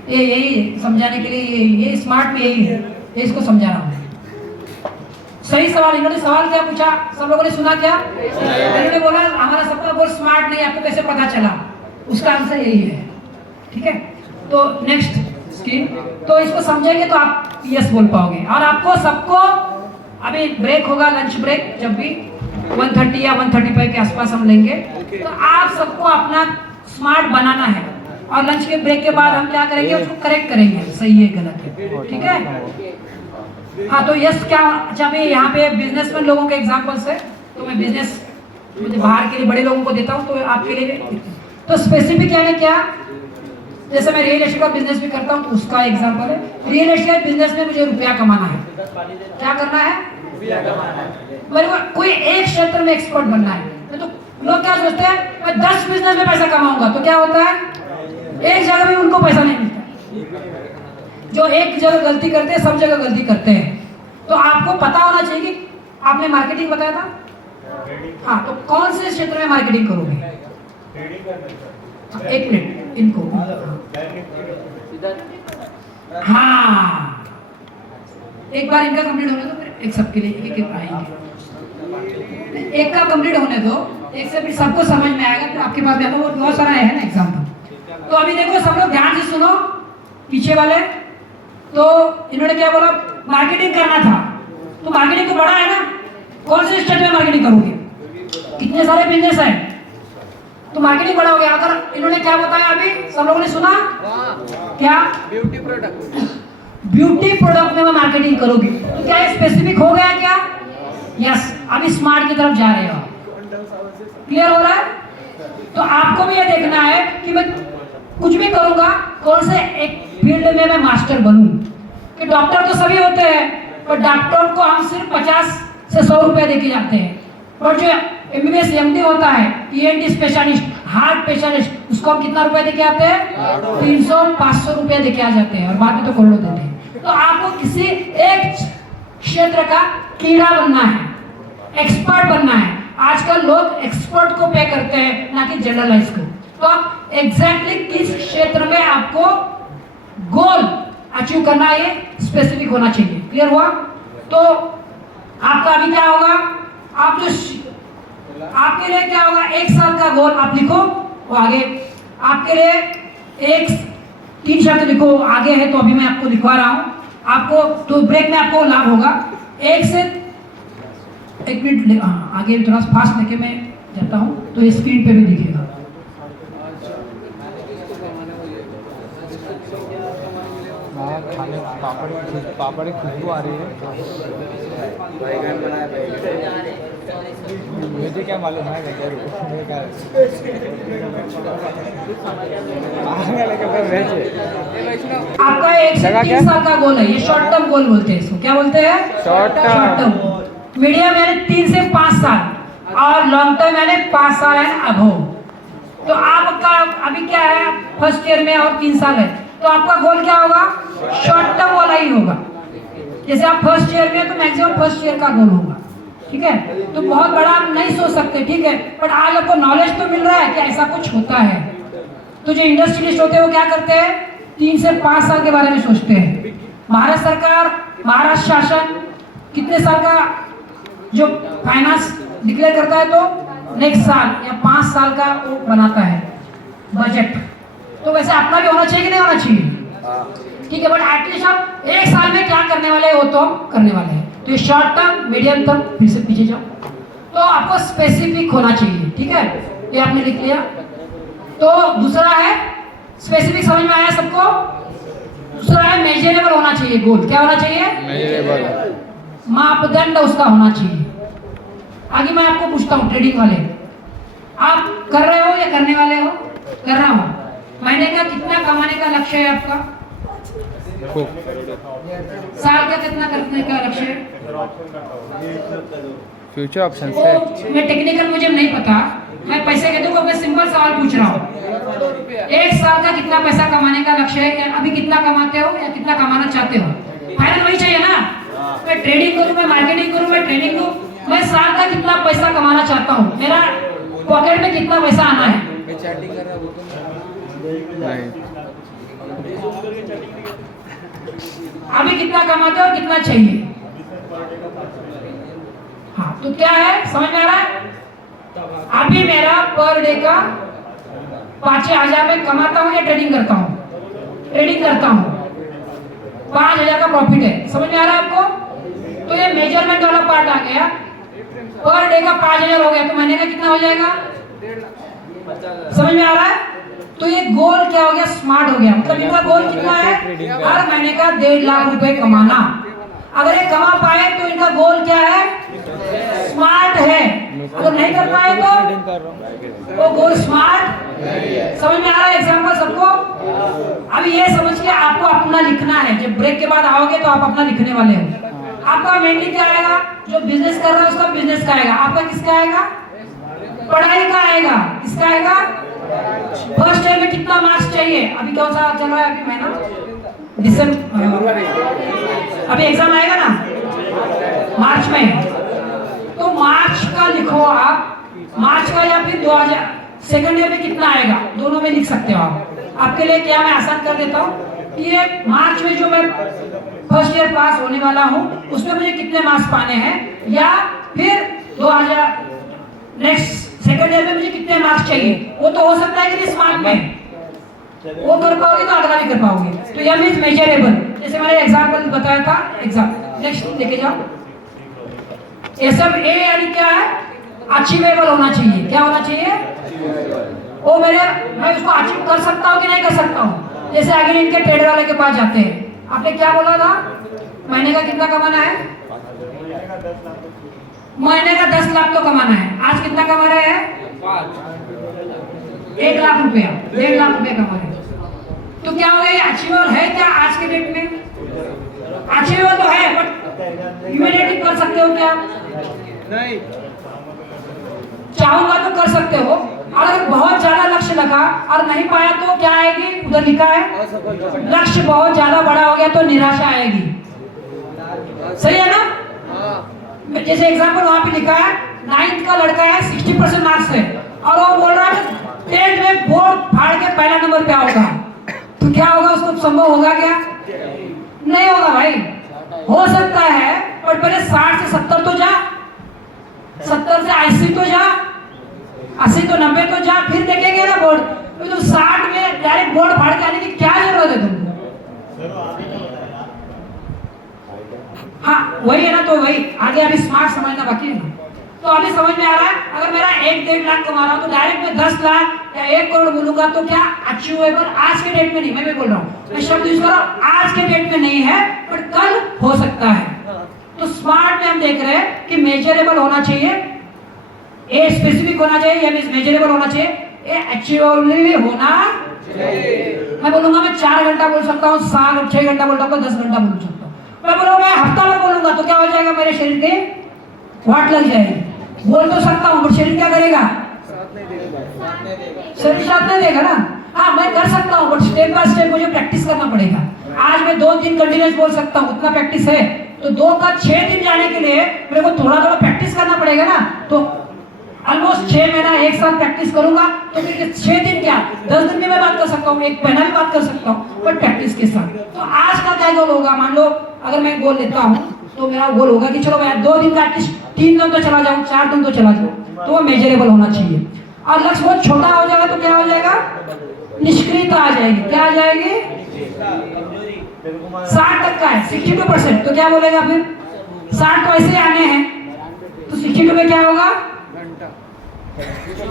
ये यही समझाने के लिए, ये स्मार्ट में यही है, ये इसको समझा रहा हूँ। सही सवाल, इन्होंने सवाल क्या पूछा, सब लोगों ने सुना क्या? इन्होंने बोला हमारा सबका गोल स्मार्ट नहीं, आपको कैसे पता चला? उसका आंसर यही है, ठीक है? तो नेक्स्ट स्क्रीन, तो इसको समझेंगे तो आप यस बोल पाओगे। और आपको सबको अभी ब्रेक होगा, लंच ब्रेक, जब भी 1:30 या 1:35 के आसपास हम लेंगे, तो आप सबको अपना स्मार्ट बनाना है, और लंच के ब्रेक के बाद हम क्या करेंगे, उसको करेक्ट करेंगे, सही है गलत है, ठीक है? हाँ, तो यस क्या? अच्छा, मैं यहाँ पे बिजनेसमैन लोगों के एग्जांपल्स है, तो मैं बिजनेस मुझे बाहर के लिए बड़े लोगों को देता हूँ, तो आपके लिए। तो स्पेसिफिक यानी क्या? जैसे मैं रियल एस्टेट का बिजनेस भी करता हूँ, तो उसका एग्जांपल है, रियल एस्टेट बिजनेस में मुझे रुपया कमाना है। क्या करना है? मेरे को कोई एक क्षेत्र में एक्सपर्ट बनना है। तो लोग क्या सोचते हैं मैं 10 बिजनेस में पैसा कमाऊंगा, तो क्या होता है एक जगह भी उनको पैसा नहीं मिलता। जो एक जगह गलती करते हैं सब जगह गलती करते हैं। तो आपको पता होना चाहिए कि आपने मार्केटिंग बताया था, हाँ, तो कौन से क्षेत्र में मार्केटिंग करोगे? एक मिनट इनको, हाँ, एक बार इनका कंप्लीट होने दो, फिर एक सबके लिए एक एक आएंगे। एक का कंप्लीट होने दो, एक से फिर सबको समझ में आएगा, फिर आपके पास वो बहुत सारा है ना एग्जाम्पल। तो अभी देखो सब लोग ध्यान से सुनो, पीछे वाले। तो इन्होंने क्या बोला, मार्केटिंग करना था, तो मार्केटिंग तो बड़ा है ना, कौन से स्टेट में मार्केटिंग करोगे? कितने सारे बिजनेस है, तो मार्केटिंग बड़ा हो गया। अगर इन्होंने क्या बताया अभी सब लोगों ने सुना, क्या ब्यूटी प्रोडक्ट, ब्यूटी प्रोडक्ट में मैं मार्केटिंग करोगी, तो क्या ये स्पेसिफिक हो गया क्या? यस, अभी स्मार्ट की तरफ जा रहे हो, क्लियर हो रहा है? तो आपको भी ये देखना है कि मैं कुछ भी करूंगा कौन से एक फील्ड में मैं मास्टर बनूं। कि डॉक्टर तो सभी होते हैं, पर डॉक्टर को हम सिर्फ 50 से 100 रुपए देके जाते हैं, और जो एमबीबीएस एमडी होता है, ईएनटी स्पेशलिस्ट, हार्ट स्पेशलिस्ट, उसको हम कितना रुपए देके आते हैं? 300-500 रुपए देके आ जाते हैं, और बाद में तो करोड़ों देते हैं। तो आपको किसी एक क्षेत्र का कीड़ा बनना है, एक्सपर्ट बनना है। आजकल लोग एक्सपर्ट को पे करते हैं, ना कि जनरलाइज को। तो आप एग्जैक्टली किस क्षेत्र में आपको गोल अचीव करना है, ये स्पेसिफिक होना चाहिए। क्लियर हुआ? तो आपका अभी क्या होगा, आप जो आपके लिए क्या होगा, 1 साल का गोल आप लिखो, वो आगे आपके लिए 3 शब्द लिखो, आगे है तो अभी मैं आपको लिखवा रहा हूं। आपको तो ब्रेक में आपको लाभ होगा। 1 मिनट आगे थोड़ा फास्ट लेके मैं जाता हूं, तो ये स्क्रीन पे भी दिखेगा। खाने पापड़ की खुशबू आ रही है। मुझे क्या मालूम है, आपका 1 से 3 साल का गोल है, ये शॉर्ट टर्म गोल बोलते हैं इसको। क्या बोलते हैं? Short term. मीडियम यानी 3 से 5 साल, और लॉन्ग टर्म यानी 5 साल है अबव। तो आपका अभी क्या है, फर्स्ट ईयर में और 3 साल है, तो आपका गोल क्या होगा? शॉर्ट टर्म वाला ही होगा। जैसे आप फर्स्ट ईयर में, तो मैक्सिमम फर्स्ट ईयर का गोल होगा, ठीक है? तो बहुत बड़ा आप नहीं सोच सकते, ठीक है? बट आज आपको नॉलेज तो मिल रहा है कि ऐसा कुछ होता है। तो जो इंडस्ट्रियलिस्ट होते हैं वो क्या करते हैं, 3 से 5 साल के बारे में सोचते हैं। भारत सरकार, महाराष्ट्र शासन कितने साल का जो फाइनेंस डिक्लेयर करता है, तो नेक्स्ट साल या 5 साल का वो बनाता है बजट। तो वैसे अपना भी होना चाहिए कि नहीं होना चाहिए? ठीक है, बट एटलीस्ट आप 1 साल में क्या करने वाले हैं वो तो करने वाले हैं। तो ये शॉर्ट टर्म, मीडियम टर्म, फिर से पीछे जाओ, तो आपको स्पेसिफिक होना चाहिए, ठीक है? ये आपने लिख लिया। तो दूसरा है स्पेसिफिक, समझ में आया सबको? दूसरा है मेजरेबल होना चाहिए गोल। क्या होना चाहिए? मेजरेबल, मापदंड उसका होना चाहिए। आगे मैं आपको पूछता हूँ, ट्रेडिंग वाले, आप कर रहे हो या करने वाले हो? कर रहा हूँ। महीने का कितना कमाने का लक्ष्य है आपका? साल का कितना करने का लक्ष्य है? फ्यूचर ऑप्शन है। मैं टेक्निकल, मुझे नहीं पता, मैं पैसे कहते हूँ, मैं सिंपल सवाल पूछ रहा हूँ। 1 साल का कितना पैसा कमाने का लक्ष्य है, या अभी कितना कमाते हो या कितना कमाना चाहते हो? फाइनल वही चाहिए ना। मैं ट्रेडिंग करूँ, मैं मार्केटिंग करूँ, मैं ट्रेनिंग लूँ, मैं साल का कितना पैसा कमाना चाहता हूँ, मेरा पॉकेट में कितना पैसा आना है? अभी कितना कमाते हो और कितना चाहिए? हाँ, तो क्या है, समझ में आ रहा है? अभी मेरा पर डे का 5,000 में कमाता हूँ या ट्रेडिंग करता हूँ? ट्रेडिंग करता हूँ, 5,000 का प्रॉफिट है। समझ में आ रहा है आपको? तो ये मेजरमेंट वाला पार्ट आ गया। पर डे का 5,000 हो गया, तो महीने का कितना हो जाएगा? समझ में आ रहा है? तो ये गोल क्या हो गया? स्मार्ट हो गया। मतलब इनका गोल कितना है? हर महीने का 1.5 लाख रुपए कमाना। अगर ये कमा पाए तो इनका गोल क्या है? स्मार्ट है। अगर नहीं कर पाए तो वो गोल स्मार्ट। समझ में आ रहा है एग्जाम्पल सबको? अभी ये समझ के आपको अपना लिखना है। जब ब्रेक के बाद आओगे तो आप अपना लिखने वाले हो। आपका मेनली क्या आएगा? जो बिजनेस कर रहा है उसका बिजनेस का आएगा। आपका किसका आएगा? पढ़ाई का आएगा, किसका आएगा? फर्स्ट ईयर में कितना मार्क्स चाहिए? अभी कौन सा चल रहा है? अभी महीना दिसंबर, अभी एग्जाम आएगा ना मार्च में, तो मार्च का लिखो आप, मार्च का या फिर 2000 सेकंड ईयर में कितना आएगा, दोनों में लिख सकते हो आप। आपके लिए क्या मैं आसान कर देता हूँ कि ये मार्च में जो मैं फर्स्ट ईयर पास होने वाला हूँ उसमें मुझे कितने मार्क्स पाने हैं, या फिर 2000 नेक्स्ट सेकंड ईयर में मुझे कितने मार्क्स चाहिए। वो तो हो सकता है कि इस मार्च में वो कर पाओगे तो अगला भी कर पाओगे। तो यह मीन्स मेजरेबल, जैसे मैंने एग्जांपल बताया था। एग्जाम नेक्स्ट लेके जाओ। ये सब ए यानी क्या है? अचीवेबल होना चाहिए। क्या होना चाहिए? वो मैं उसको अचीव कर सकता हूँ कि नहीं कर सकता हूँ। जैसे आगे इनके ट्रेडर वाले के पास जाते हैं, आपने क्या बोला था? महीने का कितना कमाना है? महीने का 10 लाख तो कमाना है। आज कितना कमा रहे हैं? 1 लाख रुपया, 1.5 लाख रुपया कमा रहे हैं। तो क्या हो गया? अचीवेबल है क्या आज के डेट में? अचीवेबल तो है, बट इमीडिएटली कर सकते हो क्या? नहीं। चाहूंगा तो कर सकते हो। और अगर बहुत ज्यादा लक्ष्य लगा और नहीं पाया तो क्या आएगी? उधर लिखा है लक्ष्य बहुत ज्यादा बड़ा हो गया तो निराशा आएगी। सही है ना? जैसे एग्जाम्पल वहां पे लिखा है 9th का लड़का है, 60% मार्क्स है, और वो बोल रहा है 10th में बोर्ड फाड़ के पहला नंबर पे आऊंगा, तो क्या होगा? उसको संभव होगा क्या? नहीं होगा भाई। हो सकता है और पहले 60 से 70 तो जा, 70 से 80 तो जा, 80 तो 90 तो जा, फिर देखेंगे ना बोर्ड। तो 60 में डायरेक्ट बोर्ड फाड़ के आने की क्या जरूरत है तुमको? हाँ वही है ना, तो वही आगे अभी स्मार्ट समझना बाकी है ना। तो अभी समझ में आ रहा है, अगर मेरा 1-1.5 लाख कमा रहा हूँ तो डायरेक्ट मैं 10 लाख या 1 करोड़ बोलूंगा तो क्या अचीवेबल? आज के डेट में नहीं, मैं भी बोल रहा हूँ, मैं शब्द यूज कर रहा हूँ, आज के डेट में नहीं है, बट कल हो सकता है। तो स्मार्ट में हम देख रहे हैं कि मेजरेबल होना चाहिए, ए स्पेसिफिक होना चाहिए, या मेजरेबल होना चाहिए, ए अचीवेबल होना चाहिए। मैं बोलूंगा मैं 4 घंटा बोल सकता हूँ, 6 घंटा बोल सकता हूँ, 10 घंटा बोल सकता हूँ। मैं बोलूंगा मैं हफ्ता भर बोलूंगा तो क्या हो जाएगा? मेरे शरीर के वाट लग जाएगी। बोल तो सकता हूँ, बट शरीर क्या करेगा? शरीर साथ नहीं देगा ना। हाँ मैं कर सकता हूँ, बट स्टेप बाय स्टेप मुझे प्रैक्टिस करना पड़ेगा। आज मैं 2 दिन कंटिन्यूस बोल सकता हूँ, उतना प्रैक्टिस है, तो 2 का 6 दिन जाने के लिए मेरे को थोड़ा थोड़ा प्रैक्टिस करना पड़ेगा ना। तो ऑलमोस्ट 6 महीना एक साथ प्रैक्टिस करूंगा तो फिर 6 दिन क्या 10 दिन में मैं बात कर सकता हूँ, 1 महीना भी बात कर सकता हूँ, बट प्रैक्टिस के साथ। तो आज का क्या गोल होगा? मान लो अगर मैं गोल लेता हूँ तो मेरा गोल होगा कि चलो मैं 2 दिन का एटलीस्ट 3 दिन तो चला जाऊँ, 4 दिन तो चला जाऊँ, तो वो मेजरेबल होना चाहिए। और लक्ष्य बहुत छोटा हो जाएगा तो क्या हो जाएगा? निष्क्रियता आ जाएगी। क्या आ जाएगी? 60 तक का है, 62%, तो क्या बोलेगा फिर? 60 तो ऐसे आने हैं, तो 62 में क्या होगा?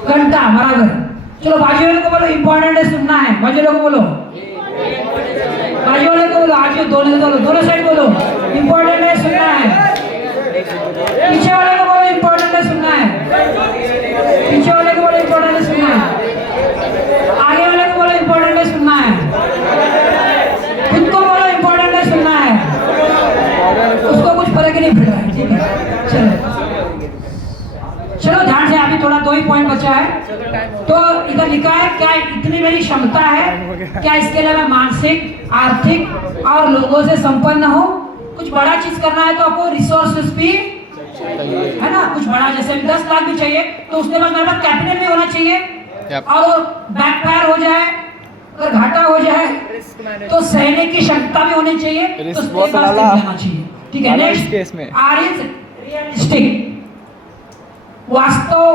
घंटा बराबर। चलो बाजू वाले को बोलो इंपॉर्टेंट है, सुनना है। बाजू वाले को बोलो, बाजू वाले को बोलो, आज दोनों साइड बोलो इंपॉर्टेंट है, सुनना है। पीछे वाले को बोलो इंपॉर्टेंट है, सुनना है। पीछे वाले को बोलो इंपॉर्टेंट है, सुनना है। आगे वाले को बोलो इंपॉर्टेंट है, सुनना है। खुद को बोलो इंपॉर्टेंट है, सुनना है। उसको कुछ फर्क नहीं पड़ रहा है, ठीक है? चलो चलो ध्यान से, अभी थोड़ा 2 ही पॉइंट बचा है। तो इधर लिखा है क्या इतनी मेरी क्षमता है, क्या इसके लिए मैं मानसिक, आर्थिक और लोगों से संपन्न हो। कुछ बड़ा चीज करना है तो आपको रिसोर्सेस भी है ना, कुछ बड़ा, जैसे 10 लाख भी चाहिए तो उसके बाद मेरे पास कैपिटल भी होना चाहिए। और बैकफायर हो जाए, अगर घाटा हो जाए तो सहने की क्षमता भी होनी चाहिए, तो लेना चाहिए, ठीक है? नेक्स्ट आर इज रियलिस्टिक, वास्तव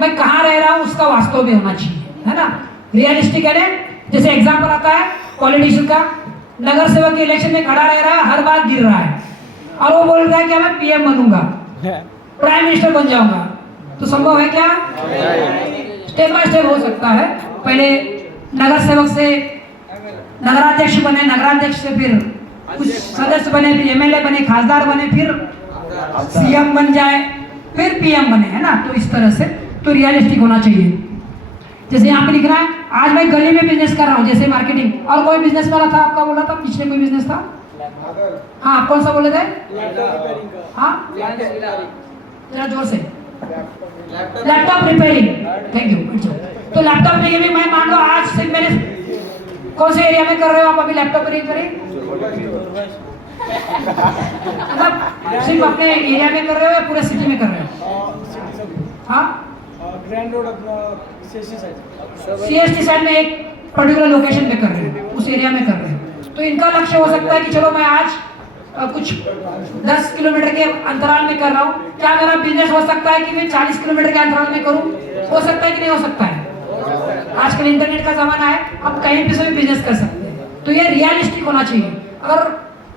में कहाँ रह रहा हूँ उसका वास्तव में होना चाहिए, है ना? रियलिस्टिक है। जैसे एग्जांपल आता है पॉलिटिशियन का, नगर सेवक के इलेक्शन में खड़ा रह रहा है, हर बार गिर रहा है, और वो बोल रहा है कि मैं पीएम बनूंगा, प्राइम मिनिस्टर बन जाऊंगा, तो संभव है क्या? स्टेप बाय स्टेप हो सकता है। पहले नगर सेवक से नगराध्यक्ष बने, नगराध्यक्ष से फिर कुछ सदस्य बने, फिर एमएलए बने, खासदार बने, फिर सीएम बन जाए, फिर पीएम बने, है ना? तो इस तरह से तो रियलिस्टिक होना चाहिए। जैसे यहाँ पे लिख रहा है आज मैं गली में बिजनेस कर रहा हूँ, जैसे मार्केटिंग। और कोई बिजनेस वाला था आपका, बोला था पिछले कोई बिजनेस था? हाँ, आप कौन सा बोले थे? हाँ जरा जोर से। Laptop repairing, thank you. तो लैपटॉप रिपेयरिंग मैं मान लो आज सिर्फ मैंने कौन से एरिया में कर रहे हो आप अभी लैपटॉप रिपेयरिंग? मतलब सिर्फ अपने एरिया में कर रहे हो या पूरे सिटी में कर रहे हो? हाँ, ग्रैंड रोड अपना सीएसटी साइड सीएसटी साइड में एक पर्टिकुलर लोकेशन पे कर रहे हैं, उस एरिया में कर रहे हैं। तो इनका लक्ष्य हो सकता है कि चलो मैं आज कुछ 10 किलोमीटर के अंतराल में कर रहा हूँ। क्या मेरा बिजनेस हो सकता है कि मैं 40 किलोमीटर के अंतराल में करूँ? हो सकता है कि नहीं हो सकता है? आजकल इंटरनेट का जमाना है, हम कहीं पे से भी बिजनेस कर सकते हैं। तो ये रियलिस्टिक होना चाहिए। अगर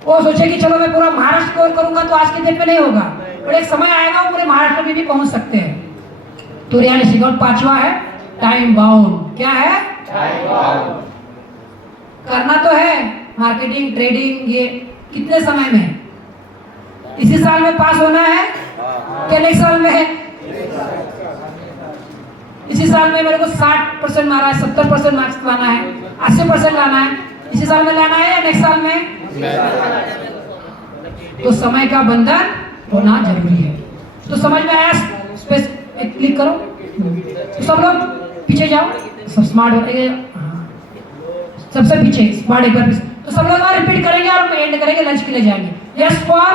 वो सोचे कि चलो मैं पूरा महाराष्ट्र कवर करूंगा तो आज के डेट में नहीं होगा, पर एक समय आएगा वो पूरे महाराष्ट्र में भी पहुंच सकते हैं। तो रियलिस्टिक। और पांचवा है टाइम बाउंड। क्या है? Time bound. करना तो है मार्केटिंग ट्रेडिंग, ये कितने समय में? इसी साल में पास होना है क्या नेक्स्ट साल में है? इसी साल में मेरे को 60% मारा है, 70% मार्क्स लाना है, 80% लाना है, इसी साल में लाना है या नेक्स्ट साल में? तो समय का बंधन होना जरूरी है। तो समझ में आया? स्पेस क्लिक करो। तो सब लोग पीछे जाओ, सब स्मार्ट हो गए, सबसे पीछे स्मार्ट एक बार पीछे। तो सब लोग रिपीट करेंगे और एंड करेंगे, लंच के लिए जाएंगे। यस फॉर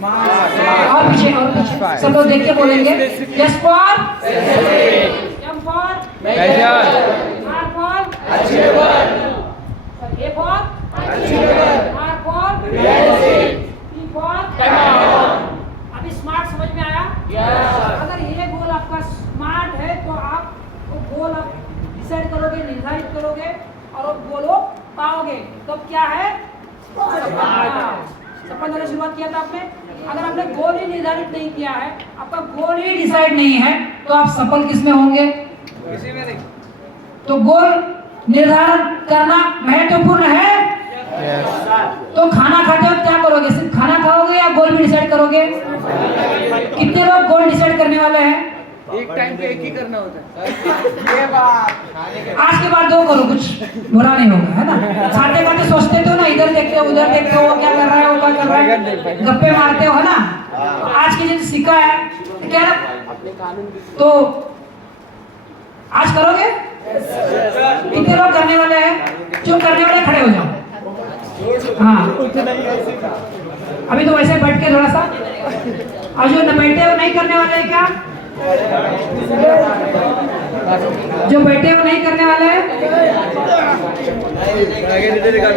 और पीछे और पीछे सब लोग देख के बोलेंगे S for, M for, R for, A for, R for, P for. अभी स्मार्ट समझ में आया? अगर ये गोल आपका स्मार्ट है तो आप वो गोल आप डिसाइड करोगे, निर्धारित करोगे और वो गोल पाओगे। तो क्या है? सपना से शुरुआत किया था आपने। अगर आपने गोल ही निर्धारित नहीं किया है, आपका गोल ही डिसाइड नहीं है, तो आप सफल किस में होंगे? किसी में नहीं। तो गोल निर्धारण करना महत्वपूर्ण है। तो खाना खाते वक्त क्या करोगे? सिर्फ खाना खाओगे या गोल भी डिसाइड करोगे? कितने लोग गोल डिसाइड करने वाले हैं? एक टाइम पे एक ही करना होता है। आज के बाद 2 करो, कुछ बुरा नहीं होगा, है ना? खाते खाते सोचते तो ना, इधर देखते हो उधर देखते हो, वो क्या कर रहा है वो क्या कर रहा है, गप्पे मारते हो, है ना? तो आज की जो सीखा है क्या है? तो आज करोगे? कितने लोग करने वाले हैं? जो करने वाले खड़े हो जाओ। हाँ, अभी तो वैसे बैठ के थोड़ा सा, और जो न बैठे वो नहीं करने वाले हैं क्या? जो बैठे वो नहीं करने वाले हैं?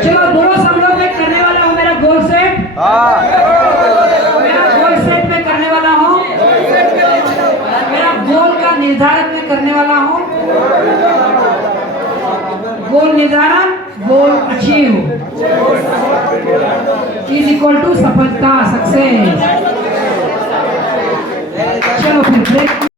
चलो बोलो सब लोग, मैं करने वाला हूँ मेरा गोल सेट। मेरा गोल सेट में करने वाला हूँ, मेरा गोल का निर्धारण में करने वाला हूँ। गोल निर्धारण, goal achieve is equal to सफलता, सक्सेस। चलो फिर ब्रेक।